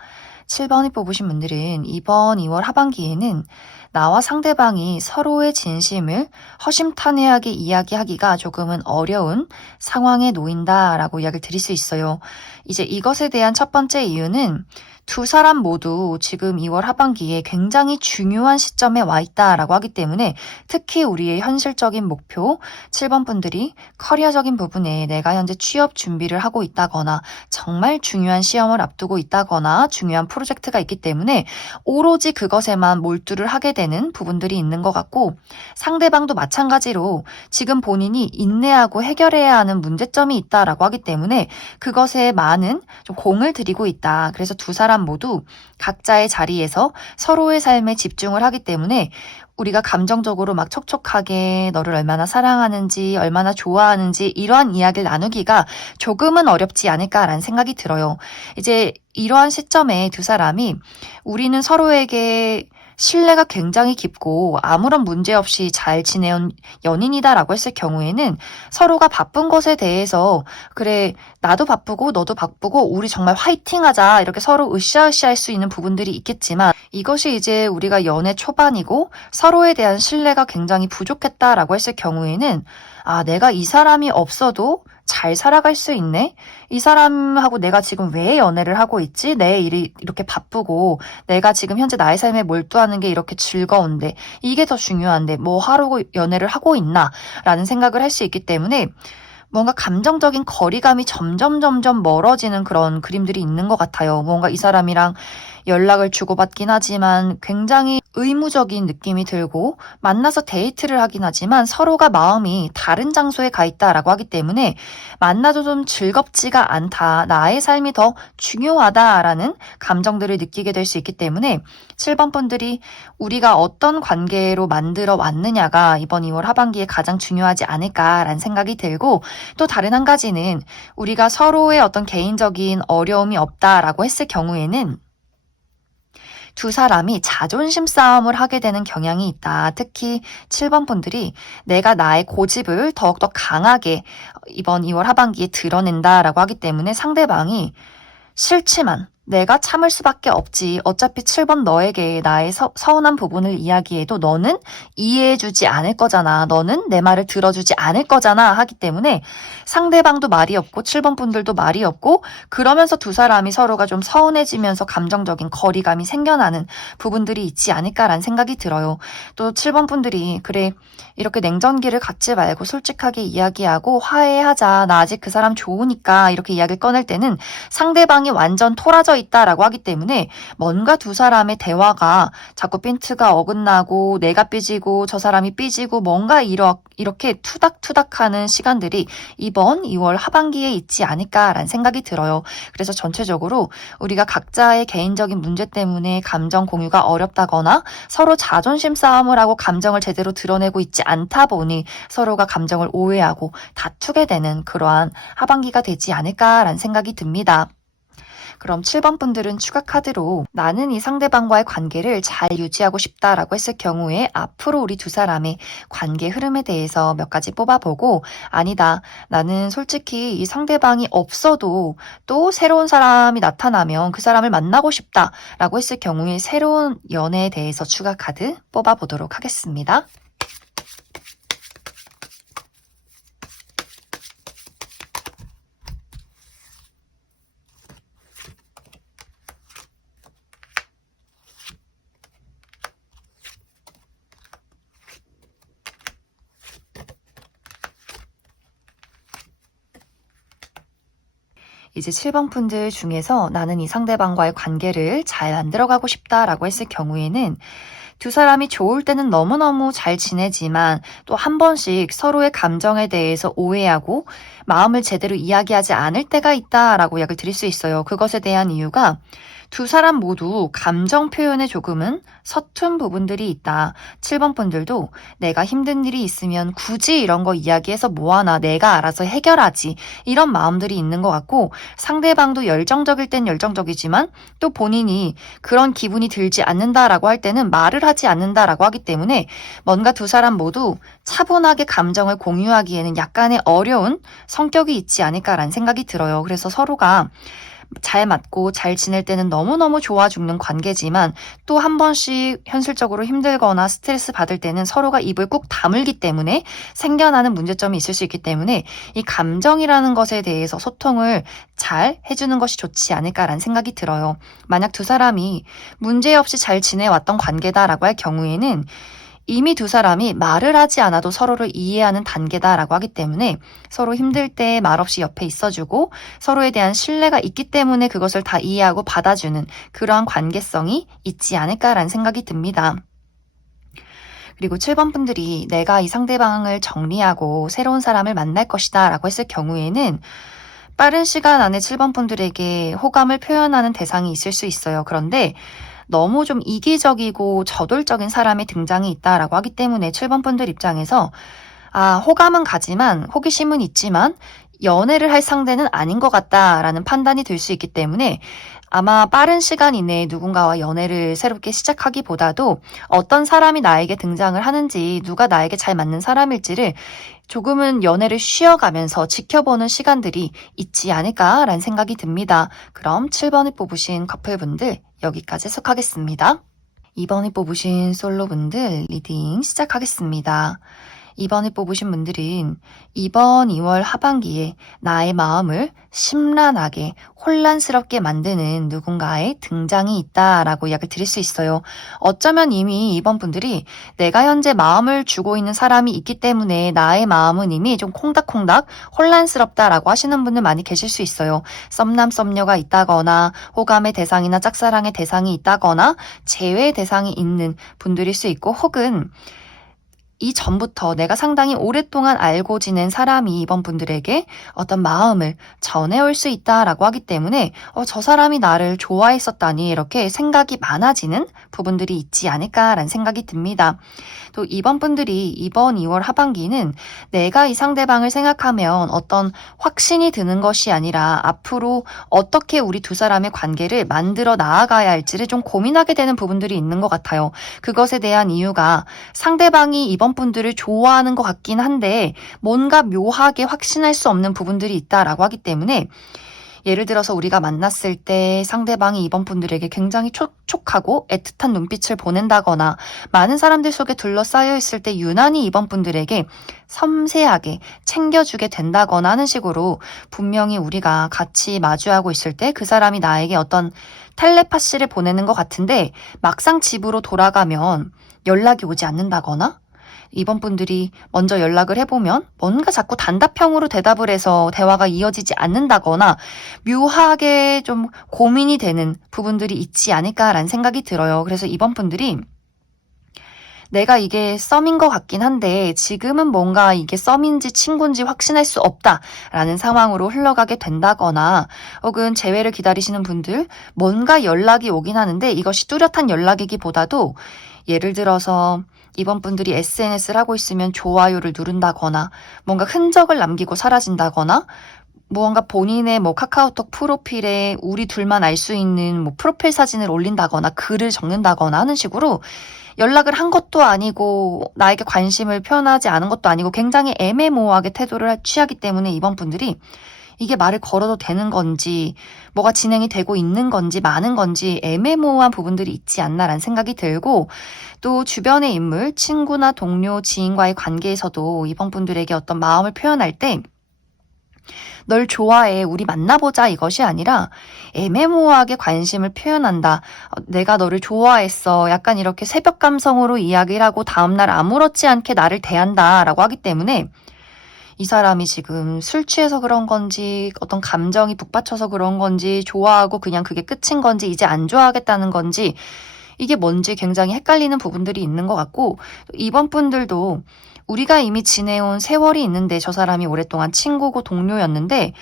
7번을 뽑으신 분들은 이번 2월 하반기에는 나와 상대방이 서로의 진심을 허심탄회하게 이야기하기가 조금은 어려운 상황에 놓인다라고 이야기를 드릴 수 있어요. 이제 이것에 대한 첫 번째 이유는 두 사람 모두 지금 2월 하반기에 굉장히 중요한 시점에 와 있다라고 하기 때문에 특히 우리의 현실적인 목표 7번 분들이 커리어적인 부분에 내가 현재 취업 준비를 하고 있다거나 정말 중요한 시험을 앞두고 있다거나 중요한 프로젝트가 있기 때문에 오로지 그것에만 몰두를 하게 되는 부분들이 있는 것 같고 상대방도 마찬가지로 지금 본인이 인내하고 해결해야 하는 문제점이 있다라고 하기 때문에 그것에 많은 좀 공을 들이고 있다. 그래서 두 사람 모두 각자의 자리에서 서로의 삶에 집중을 하기 때문에 우리가 감정적으로 막 촉촉하게 너를 얼마나 사랑하는지 얼마나 좋아하는지 이러한 이야기를 나누기가 조금은 어렵지 않을까라는 생각이 들어요. 이제 이러한 시점에 두 사람이 우리는 서로에게 신뢰가 굉장히 깊고 아무런 문제 없이 잘 지내온 연인이다라고 했을 경우에는 서로가 바쁜 것에 대해서 그래 나도 바쁘고 너도 바쁘고 우리 정말 화이팅하자 이렇게 서로 으쌰으쌰할 수 있는 부분들이 있겠지만 이것이 이제 우리가 연애 초반이고 서로에 대한 신뢰가 굉장히 부족했다라고 했을 경우에는 내가 이 사람이 없어도 잘 살아갈 수 있네? 이 사람하고 내가 지금 왜 연애를 하고 있지? 내 일이 이렇게 바쁘고 내가 지금 현재 나의 삶에 몰두하는 게 이렇게 즐거운데 이게 더 중요한데 뭐 하려고 연애를 하고 있나? 라는 생각을 할 수 있기 때문에 뭔가 감정적인 거리감이 점점 멀어지는 그런 그림들이 있는 것 같아요. 뭔가 이 사람이랑 연락을 주고받긴 하지만 굉장히 의무적인 느낌이 들고 만나서 데이트를 하긴 하지만 서로가 마음이 다른 장소에 가 있다라고 하기 때문에 만나도 좀 즐겁지가 않다. 나의 삶이 더 중요하다라는 감정들을 느끼게 될 수 있기 때문에 7번 분들이 우리가 어떤 관계로 만들어 왔느냐가 이번 2월 하반기에 가장 중요하지 않을까라는 생각이 들고 또 다른 한 가지는 우리가 서로의 어떤 개인적인 어려움이 없다라고 했을 경우에는 두 사람이 자존심 싸움을 하게 되는 경향이 있다. 특히 7번 분들이 내가 나의 고집을 더욱더 강하게 이번 2월 하반기에 드러낸다라고 하기 때문에 상대방이 싫지만 내가 참을 수밖에 없지. 어차피 7번 너에게 나의 서운한 부분을 이야기해도 너는 이해해주지 않을 거잖아. 너는 내 말을 들어주지 않을 거잖아. 하기 때문에 상대방도 말이 없고 7번 분들도 말이 없고 그러면서 두 사람이 서로가 좀 서운해지면서 감정적인 거리감이 생겨나는 부분들이 있지 않을까라는 생각이 들어요. 또 7번 분들이 그래 이렇게 냉전기를 갖지 말고 솔직하게 이야기하고 화해하자. 나 아직 그 사람 좋으니까 이렇게 이야기를 꺼낼 때는 상대방이 완전 토라져 있다라고 하기 때문에 뭔가 두 사람의 대화가 자꾸 핀트가 어긋나고 내가 삐지고 저 사람이 삐지고 뭔가 이렇게 투닥투닥하는 시간들이 이번 2월 하반기에 있지 않을까라는 생각이 들어요. 그래서 전체적으로 우리가 각자의 개인적인 문제 때문에 감정 공유가 어렵다거나 서로 자존심 싸움을 하고 감정을 제대로 드러내고 있지 않다 보니 서로가 감정을 오해하고 다투게 되는 그러한 하반기가 되지 않을까라는 생각이 듭니다. 그럼 7번 분들은 추가 카드로 나는 이 상대방과의 관계를 잘 유지하고 싶다라고 했을 경우에 앞으로 우리 두 사람의 관계 흐름에 대해서 몇 가지 뽑아보고 아니다. 나는 솔직히 이 상대방이 없어도 또 새로운 사람이 나타나면 그 사람을 만나고 싶다라고 했을 경우에 새로운 연애에 대해서 추가 카드 뽑아보도록 하겠습니다. 이제 7번 분들 중에서 나는 이 상대방과의 관계를 잘 만들어가고 싶다라고 했을 경우에는 두 사람이 좋을 때는 너무너무 잘 지내지만 또 한 번씩 서로의 감정에 대해서 오해하고 마음을 제대로 이야기하지 않을 때가 있다라고 이야기를 드릴 수 있어요. 그것에 대한 이유가 두 사람 모두 감정 표현에 조금은 서툰 부분들이 있다. 7번 분들도 내가 힘든 일이 있으면 굳이 이런 거 이야기해서 뭐하나 내가 알아서 해결하지. 이런 마음들이 있는 것 같고 상대방도 열정적일 땐 열정적이지만 또 본인이 그런 기분이 들지 않는다라고 할 때는 말을 하지 않는다라고 하기 때문에 뭔가 두 사람 모두 차분하게 감정을 공유하기에는 약간의 어려운 성격이 있지 않을까라는 생각이 들어요. 그래서 서로가 잘 맞고 잘 지낼 때는 너무너무 좋아 죽는 관계지만 또 한 번씩 현실적으로 힘들거나 스트레스 받을 때는 서로가 입을 꾹 다물기 때문에 생겨나는 문제점이 있을 수 있기 때문에 이 감정이라는 것에 대해서 소통을 잘 해주는 것이 좋지 않을까라는 생각이 들어요. 만약 두 사람이 문제없이 잘 지내왔던 관계다라고 할 경우에는 이미 두 사람이 말을 하지 않아도 서로를 이해하는 단계다라고 하기 때문에 서로 힘들 때 말없이 옆에 있어주고 서로에 대한 신뢰가 있기 때문에 그것을 다 이해하고 받아주는 그러한 관계성이 있지 않을까라는 생각이 듭니다. 그리고 7번 분들이 내가 이 상대방을 정리하고 새로운 사람을 만날 것이다 라고 했을 경우에는 빠른 시간 안에 7번 분들에게 호감을 표현하는 대상이 있을 수 있어요. 그런데 너무 좀 이기적이고 저돌적인 사람의 등장이 있다라고 하기 때문에 7번 분들 입장에서 호감은 가지만 호기심은 있지만 연애를 할 상대는 아닌 것 같다라는 판단이 들 수 있기 때문에 아마 빠른 시간 이내에 누군가와 연애를 새롭게 시작하기보다도 어떤 사람이 나에게 등장을 하는지 누가 나에게 잘 맞는 사람일지를 조금은 연애를 쉬어가면서 지켜보는 시간들이 있지 않을까라는 생각이 듭니다. 그럼 7번을 뽑으신 커플분들 여기까지 해석하겠습니다. 2번을 뽑으신 솔로분들 리딩 시작하겠습니다. 2번을 뽑으신 분들은 이번 2월 하반기에 나의 마음을 심란하게 혼란스럽게 만드는 누군가의 등장이 있다라고 이야기를 드릴 수 있어요. 어쩌면 이미 이번 분들이 내가 현재 마음을 주고 있는 사람이 있기 때문에 나의 마음은 이미 좀 콩닥콩닥 혼란스럽다라고 하시는 분들 많이 계실 수 있어요. 썸남 썸녀가 있다거나 호감의 대상이나 짝사랑의 대상이 있다거나 재회 대상이 있는 분들일 수 있고 혹은 이전부터 내가 상당히 오랫동안 알고 지낸 사람이 이번 분들에게 어떤 마음을 전해올 수 있다라고 하기 때문에 저 사람이 나를 좋아했었다니 이렇게 생각이 많아지는 부분들이 있지 않을까라는 생각이 듭니다. 또 이번 분들이 이번 2월 하반기는 내가 이 상대방을 생각하면 어떤 확신이 드는 것이 아니라 앞으로 어떻게 우리 두 사람의 관계를 만들어 나아가야 할지를 좀 고민하게 되는 부분들이 있는 것 같아요. 그것에 대한 이유가 상대방이 이번 분들을 좋아하는 것 같긴 한데 뭔가 묘하게 확신할 수 없는 부분들이 있다라고 하기 때문에 예를 들어서 우리가 만났을 때 상대방이 이번 분들에게 굉장히 촉촉하고 애틋한 눈빛을 보낸다거나 많은 사람들 속에 둘러싸여 있을 때 유난히 이번 분들에게 섬세하게 챙겨주게 된다거나 하는 식으로 분명히 우리가 같이 마주하고 있을 때 그 사람이 나에게 어떤 텔레파시를 보내는 것 같은데 막상 집으로 돌아가면 연락이 오지 않는다거나 이번 분들이 먼저 연락을 해보면 뭔가 자꾸 단답형으로 대답을 해서 대화가 이어지지 않는다거나 묘하게 좀 고민이 되는 부분들이 있지 않을까라는 생각이 들어요. 그래서 이번 분들이 내가 이게 썸인 것 같긴 한데 지금은 뭔가 이게 썸인지 친구인지 확신할 수 없다라는 상황으로 흘러가게 된다거나 혹은 재회를 기다리시는 분들 뭔가 연락이 오긴 하는데 이것이 뚜렷한 연락이기보다도 예를 들어서 이번 분들이 SNS를 하고 있으면 좋아요를 누른다거나 뭔가 흔적을 남기고 사라진다거나 무언가 본인의 뭐 카카오톡 프로필에 우리 둘만 알 수 있는 뭐 프로필 사진을 올린다거나 글을 적는다거나 하는 식으로 연락을 한 것도 아니고 나에게 관심을 표현하지 않은 것도 아니고 굉장히 애매모호하게 태도를 취하기 때문에 이번 분들이 이게 말을 걸어도 되는 건지 뭐가 진행이 되고 있는 건지 많은 건지 애매모호한 부분들이 있지 않나라는 생각이 들고, 또 주변의 인물, 친구나 동료, 지인과의 관계에서도 이번 분들에게 어떤 마음을 표현할 때 널 좋아해, 우리 만나보자 이것이 아니라 애매모호하게 관심을 표현한다. 내가 너를 좋아했어. 약간 이렇게 새벽 감성으로 이야기를 하고 다음날 아무렇지 않게 나를 대한다 라고 하기 때문에 이 사람이 지금 술 취해서 그런 건지 어떤 감정이 북받쳐서 그런 건지 좋아하고 그냥 그게 끝인 건지 이제 안 좋아하겠다는 건지 이게 뭔지 굉장히 헷갈리는 부분들이 있는 것 같고, 이번 분들도 우리가 이미 지내온 세월이 있는데 저 사람이 오랫동안 친구고 동료였는데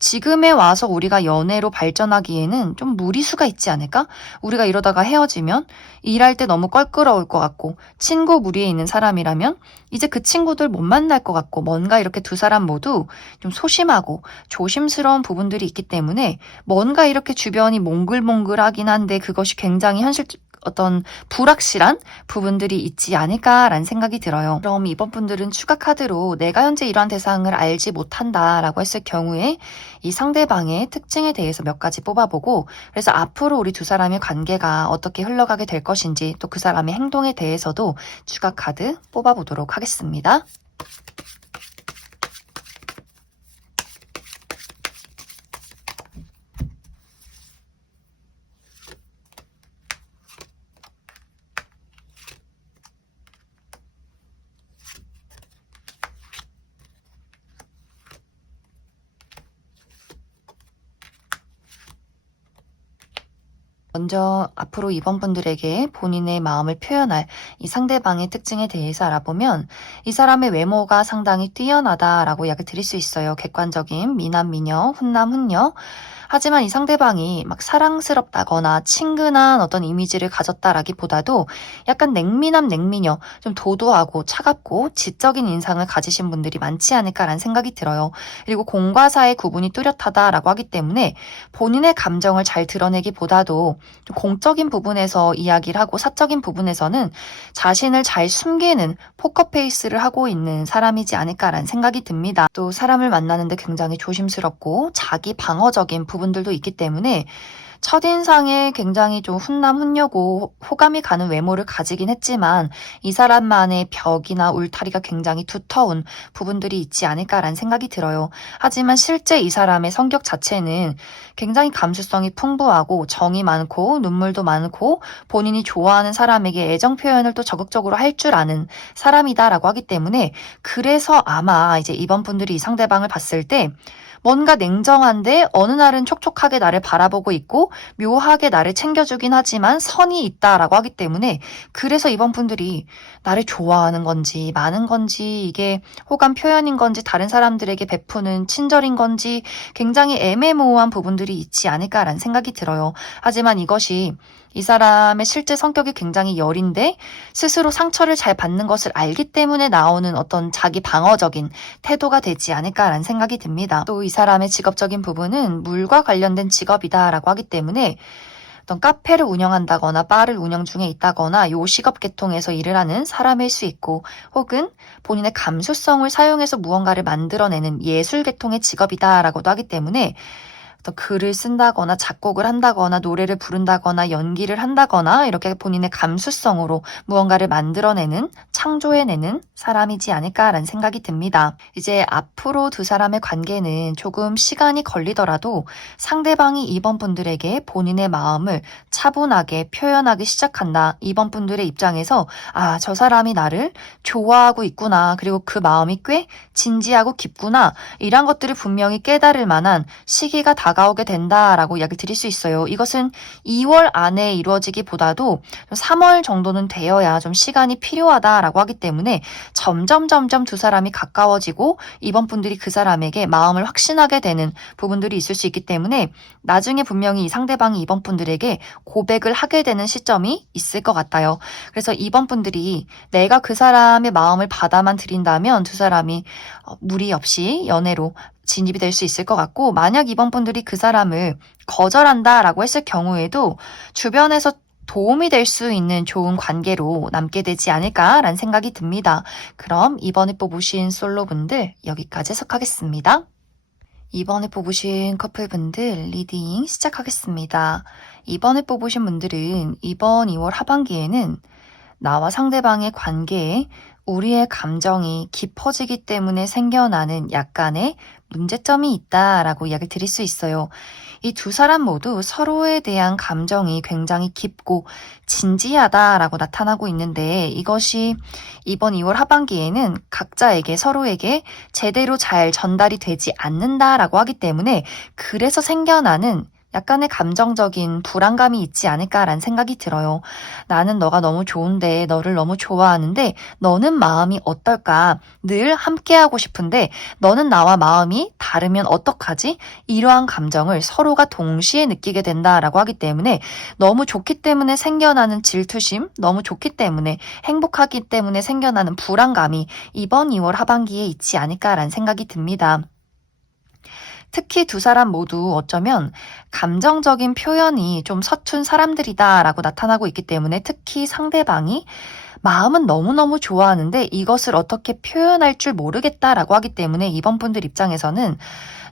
지금에 와서 우리가 연애로 발전하기에는 좀 무리수가 있지 않을까? 우리가 이러다가 헤어지면 일할 때 너무 껄끄러울 것 같고, 친구 무리에 있는 사람이라면 이제 그 친구들 못 만날 것 같고, 뭔가 이렇게 두 사람 모두 좀 소심하고 조심스러운 부분들이 있기 때문에 뭔가 이렇게 주변이 몽글몽글하긴 한데 그것이 굉장히 어떤 불확실한 부분들이 있지 않을까라는 생각이 들어요. 그럼 이번 분들은 추가 카드로 내가 현재 이러한 대상을 알지 못한다라고 했을 경우에 이 상대방의 특징에 대해서 몇 가지 뽑아보고, 그래서 앞으로 우리 두 사람의 관계가 어떻게 흘러가게 될 것인지 또 그 사람의 행동에 대해서도 추가 카드 뽑아보도록 하겠습니다. 먼저 앞으로 이번 분들에게 본인의 마음을 표현할 이 상대방의 특징에 대해서 알아보면 이 사람의 외모가 상당히 뛰어나다라고 이야기 드릴 수 있어요. 객관적인 미남, 미녀, 훈남, 훈녀. 하지만 이 상대방이 막 사랑스럽다거나 친근한 어떤 이미지를 가졌다라기보다도 약간 냉미남, 냉미녀, 좀 도도하고 차갑고 지적인 인상을 가지신 분들이 많지 않을까라는 생각이 들어요. 그리고 공과 사의 구분이 뚜렷하다라고 하기 때문에 본인의 감정을 잘 드러내기보다도 좀 공적인 부분에서 이야기를 하고 사적인 부분에서는 자신을 잘 숨기는 포커페이스를 하고 있는 사람이지 않을까라는 생각이 듭니다. 또 사람을 만나는데 굉장히 조심스럽고 자기 방어적인 부분들도 있기 때문에 첫인상에 굉장히 좀 훈남 훈녀고 호감이 가는 외모를 가지긴 했지만 이 사람만의 벽이나 울타리가 굉장히 두터운 부분들이 있지 않을까라는 생각이 들어요. 하지만 실제 이 사람의 성격 자체는 굉장히 감수성이 풍부하고 정이 많고 눈물도 많고 본인이 좋아하는 사람에게 애정 표현을 또 적극적으로 할 줄 아는 사람이다라고 하기 때문에, 그래서 아마 이제 이번 분들이 이 상대방을 봤을 때 뭔가 냉정한데 어느 날은 촉촉하게 나를 바라보고 있고 묘하게 나를 챙겨주긴 하지만 선이 있다라고 하기 때문에, 그래서 이번 분들이 나를 좋아하는 건지 많은 건지 이게 호감 표현인 건지 다른 사람들에게 베푸는 친절인 건지 굉장히 애매모호한 부분들이 있지 않을까라는 생각이 들어요. 하지만 이것이 이 사람의 실제 성격이 굉장히 여린데 스스로 상처를 잘 받는 것을 알기 때문에 나오는 어떤 자기 방어적인 태도가 되지 않을까라는 생각이 듭니다. 또 이 사람의 직업적인 부분은 물과 관련된 직업이다라고 하기 때문에 어떤 카페를 운영한다거나 바를 운영 중에 있다거나 요식업 계통에서 일을 하는 사람일 수 있고, 혹은 본인의 감수성을 사용해서 무언가를 만들어내는 예술 계통의 직업이다라고도 하기 때문에 어떤 글을 쓴다거나 작곡을 한다거나 노래를 부른다거나 연기를 한다거나 이렇게 본인의 감수성으로 무언가를 만들어내는 창조해내는 사람이지 않을까라는 생각이 듭니다. 이제 앞으로 두 사람의 관계는 조금 시간이 걸리더라도 상대방이 이번 분들에게 본인의 마음을 차분하게 표현하기 시작한다. 이번 분들의 입장에서 아, 저 사람이 나를 좋아하고 있구나. 그리고 그 마음이 꽤 진지하고 깊구나. 이런 것들을 분명히 깨달을 만한 시기가 다가오게 된다라고 이야기를 드릴 수 있어요. 이것은 2월 안에 이루어지기보다도 3월 정도는 되어야 좀 시간이 필요하다라고 하기 때문에 점점 두 사람이 가까워지고 이번 분들이 그 사람에게 마음을 확신하게 되는 부분들이 있을 수 있기 때문에 나중에 분명히 이 상대방이 이번 분들에게 고백을 하게 되는 시점이 있을 것 같아요. 그래서 이번 분들이 내가 그 사람의 마음을 받아만 들인다면 두 사람이 무리 없이 연애로 진입이 될 수 있을 것 같고, 만약 이번 분들이 그 사람을 거절한다라고 했을 경우에도 주변에서 도움이 될 수 있는 좋은 관계로 남게 되지 않을까라는 생각이 듭니다. 그럼 이번에 뽑으신 솔로분들 여기까지 해석하겠습니다. 이번에 뽑으신 커플분들 리딩 시작하겠습니다. 이번에 뽑으신 분들은 이번 2월 하반기에는 나와 상대방의 관계에 우리의 감정이 깊어지기 때문에 생겨나는 약간의 문제점이 있다라고 이야기를 드릴 수 있어요. 이 두 사람 모두 서로에 대한 감정이 굉장히 깊고 진지하다라고 나타나고 있는데, 이것이 이번 2월 하반기에는 각자에게 서로에게 제대로 잘 전달이 되지 않는다라고 하기 때문에, 그래서 생겨나는 약간의 감정적인 불안감이 있지 않을까라는 생각이 들어요. 나는 너가 너무 좋은데, 너를 너무 좋아하는데 너는 마음이 어떨까? 늘 함께하고 싶은데 너는 나와 마음이 다르면 어떡하지? 이러한 감정을 서로가 동시에 느끼게 된다라고 하기 때문에, 너무 좋기 때문에 생겨나는 질투심, 너무 좋기 때문에 행복하기 때문에 생겨나는 불안감이 이번 2월 하반기에 있지 않을까라는 생각이 듭니다. 특히 두 사람 모두 어쩌면 감정적인 표현이 좀 서툰 사람들이다라고 나타나고 있기 때문에, 특히 상대방이 마음은 너무너무 좋아하는데 이것을 어떻게 표현할 줄 모르겠다라고 하기 때문에, 이번 분들 입장에서는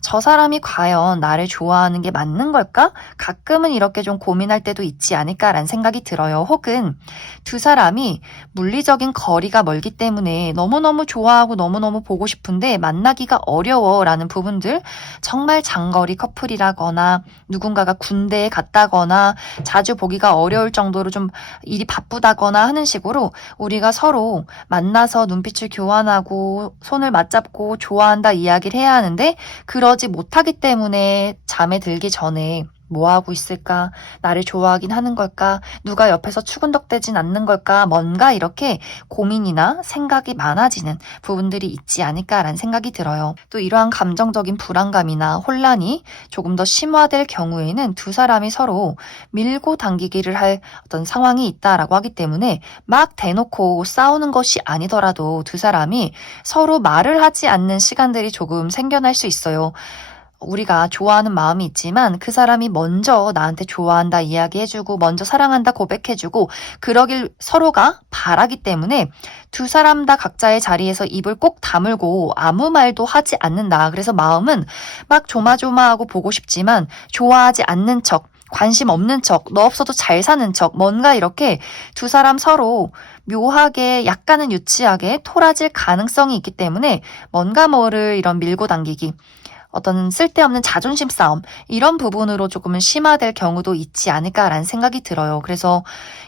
저 사람이 과연 나를 좋아하는 게 맞는 걸까? 가끔은 이렇게 좀 고민할 때도 있지 않을까라는 생각이 들어요. 혹은 두 사람이 물리적인 거리가 멀기 때문에 너무너무 좋아하고 너무너무 보고 싶은데 만나기가 어려워라는 부분들, 정말 장거리 커플이라거나 누군가가 군대에 갔다거나 자주 보기가 어려울 정도로 좀 일이 바쁘다거나 하는 식으로 우리가 서로 만나서 눈빛을 교환하고 손을 맞잡고 좋아한다 이야기를 해야 하는데, 그러지 못하기 때문에 잠에 들기 전에 뭐 하고 있을까? 나를 좋아하긴 하는 걸까? 누가 옆에서 추근덕대진 않는 걸까? 뭔가 이렇게 고민이나 생각이 많아지는 부분들이 있지 않을까라는 생각이 들어요. 또 이러한 감정적인 불안감이나 혼란이 조금 더 심화될 경우에는 두 사람이 서로 밀고 당기기를 할 어떤 상황이 있다라고 하기 때문에, 막 대놓고 싸우는 것이 아니더라도 두 사람이 서로 말을 하지 않는 시간들이 조금 생겨날 수 있어요. 우리가 좋아하는 마음이 있지만 그 사람이 먼저 나한테 좋아한다 이야기해주고 먼저 사랑한다 고백해주고 그러길 서로가 바라기 때문에, 두 사람 다 각자의 자리에서 입을 꼭 다물고 아무 말도 하지 않는다. 그래서 마음은 막 조마조마하고 보고 싶지만 좋아하지 않는 척, 관심 없는 척, 너 없어도 잘 사는 척, 뭔가 이렇게 두 사람 서로 묘하게 약간은 유치하게 토라질 가능성이 있기 때문에, 뭔가 뭐를 이런 밀고 당기기, 어떤 쓸데없는 자존심 싸움, 이런 부분으로 조금은 심화될 경우도 있지 않을까라는 생각이 들어요. 그래서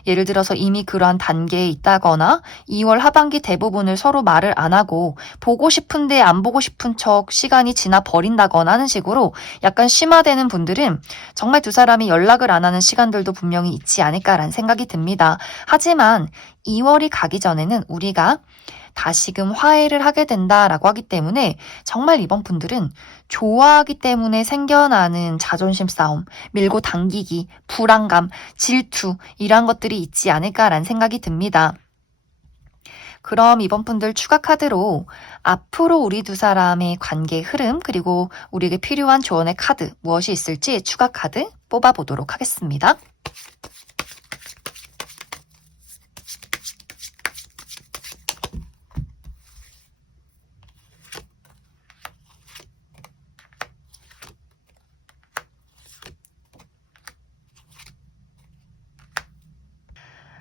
예를 들어서 이미 그러한 단계에 있다거나 2월 하반기 대부분을 서로 말을 안 하고 보고 싶은데 안 보고 싶은 척 시간이 지나 버린다거나 하는 식으로 약간 심화되는 분들은 정말 두 사람이 연락을 안 하는 시간들도 분명히 있지 않을까라는 생각이 듭니다. 하지만 2월이 가기 전에는 우리가 다시금 화해를 하게 된다라고 하기 때문에, 정말 이번 분들은 좋아하기 때문에 생겨나는 자존심 싸움, 밀고 당기기, 불안감, 질투, 이러한 것들이 있지 않을까라는 생각이 듭니다. 그럼 이번 분들 추가 카드로 앞으로 우리 두 사람의 관계 흐름, 그리고 우리에게 필요한 조언의 카드 무엇이 있을지 추가 카드 뽑아보도록 하겠습니다.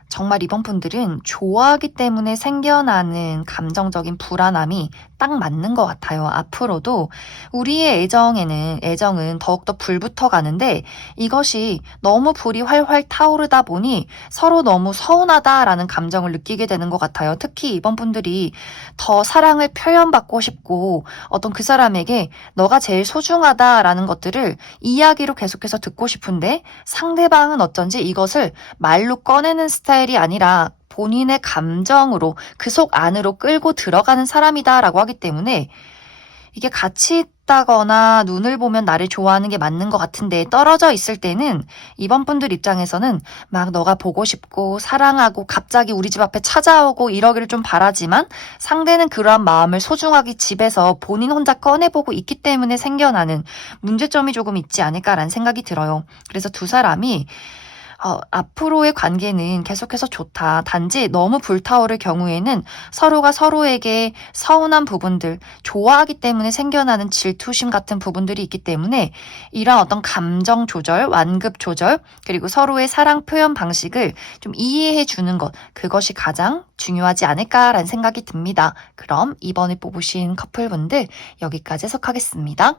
정말 이번 분들은 좋아하기 때문에 생겨나는 감정적인 불안함이 딱 맞는 것 같아요. 앞으로도 우리의 애정은 더욱더 불붙어 가는데, 이것이 너무 불이 활활 타오르다 보니 서로 너무 서운하다라는 감정을 느끼게 되는 것 같아요. 특히 이번 분들이 더 사랑을 표현받고 싶고 어떤 그 사람에게 너가 제일 소중하다라는 것들을 이야기로 계속해서 듣고 싶은데, 상대방은 어쩐지 이것을 말로 꺼내는 스타일이 아니라 본인의 감정으로 그 속 안으로 끌고 들어가는 사람이다라고 하기 때문에, 이게 같이 가깝다거나 눈을 보면 나를 좋아하는 게 맞는 것 같은데 떨어져 있을 때는 이번 분들 입장에서는 막 너가 보고 싶고 사랑하고 갑자기 우리 집 앞에 찾아오고 이러기를 좀 바라지만 상대는 그러한 마음을 소중하게 집에서 본인 혼자 꺼내보고 있기 때문에 생겨나는 문제점이 조금 있지 않을까라는 생각이 들어요. 그래서 두 사람이 앞으로의 관계는 계속해서 좋다. 단지 너무 불타오를 경우에는 서로가 서로에게 서운한 부분들, 좋아하기 때문에 생겨나는 질투심 같은 부분들이 있기 때문에 이런 어떤 감정 조절, 완급 조절, 그리고 서로의 사랑 표현 방식을 좀 이해해 주는 것, 그것이 가장 중요하지 않을까라는 생각이 듭니다. 그럼 이번에 뽑으신 커플분들 여기까지 해석하겠습니다.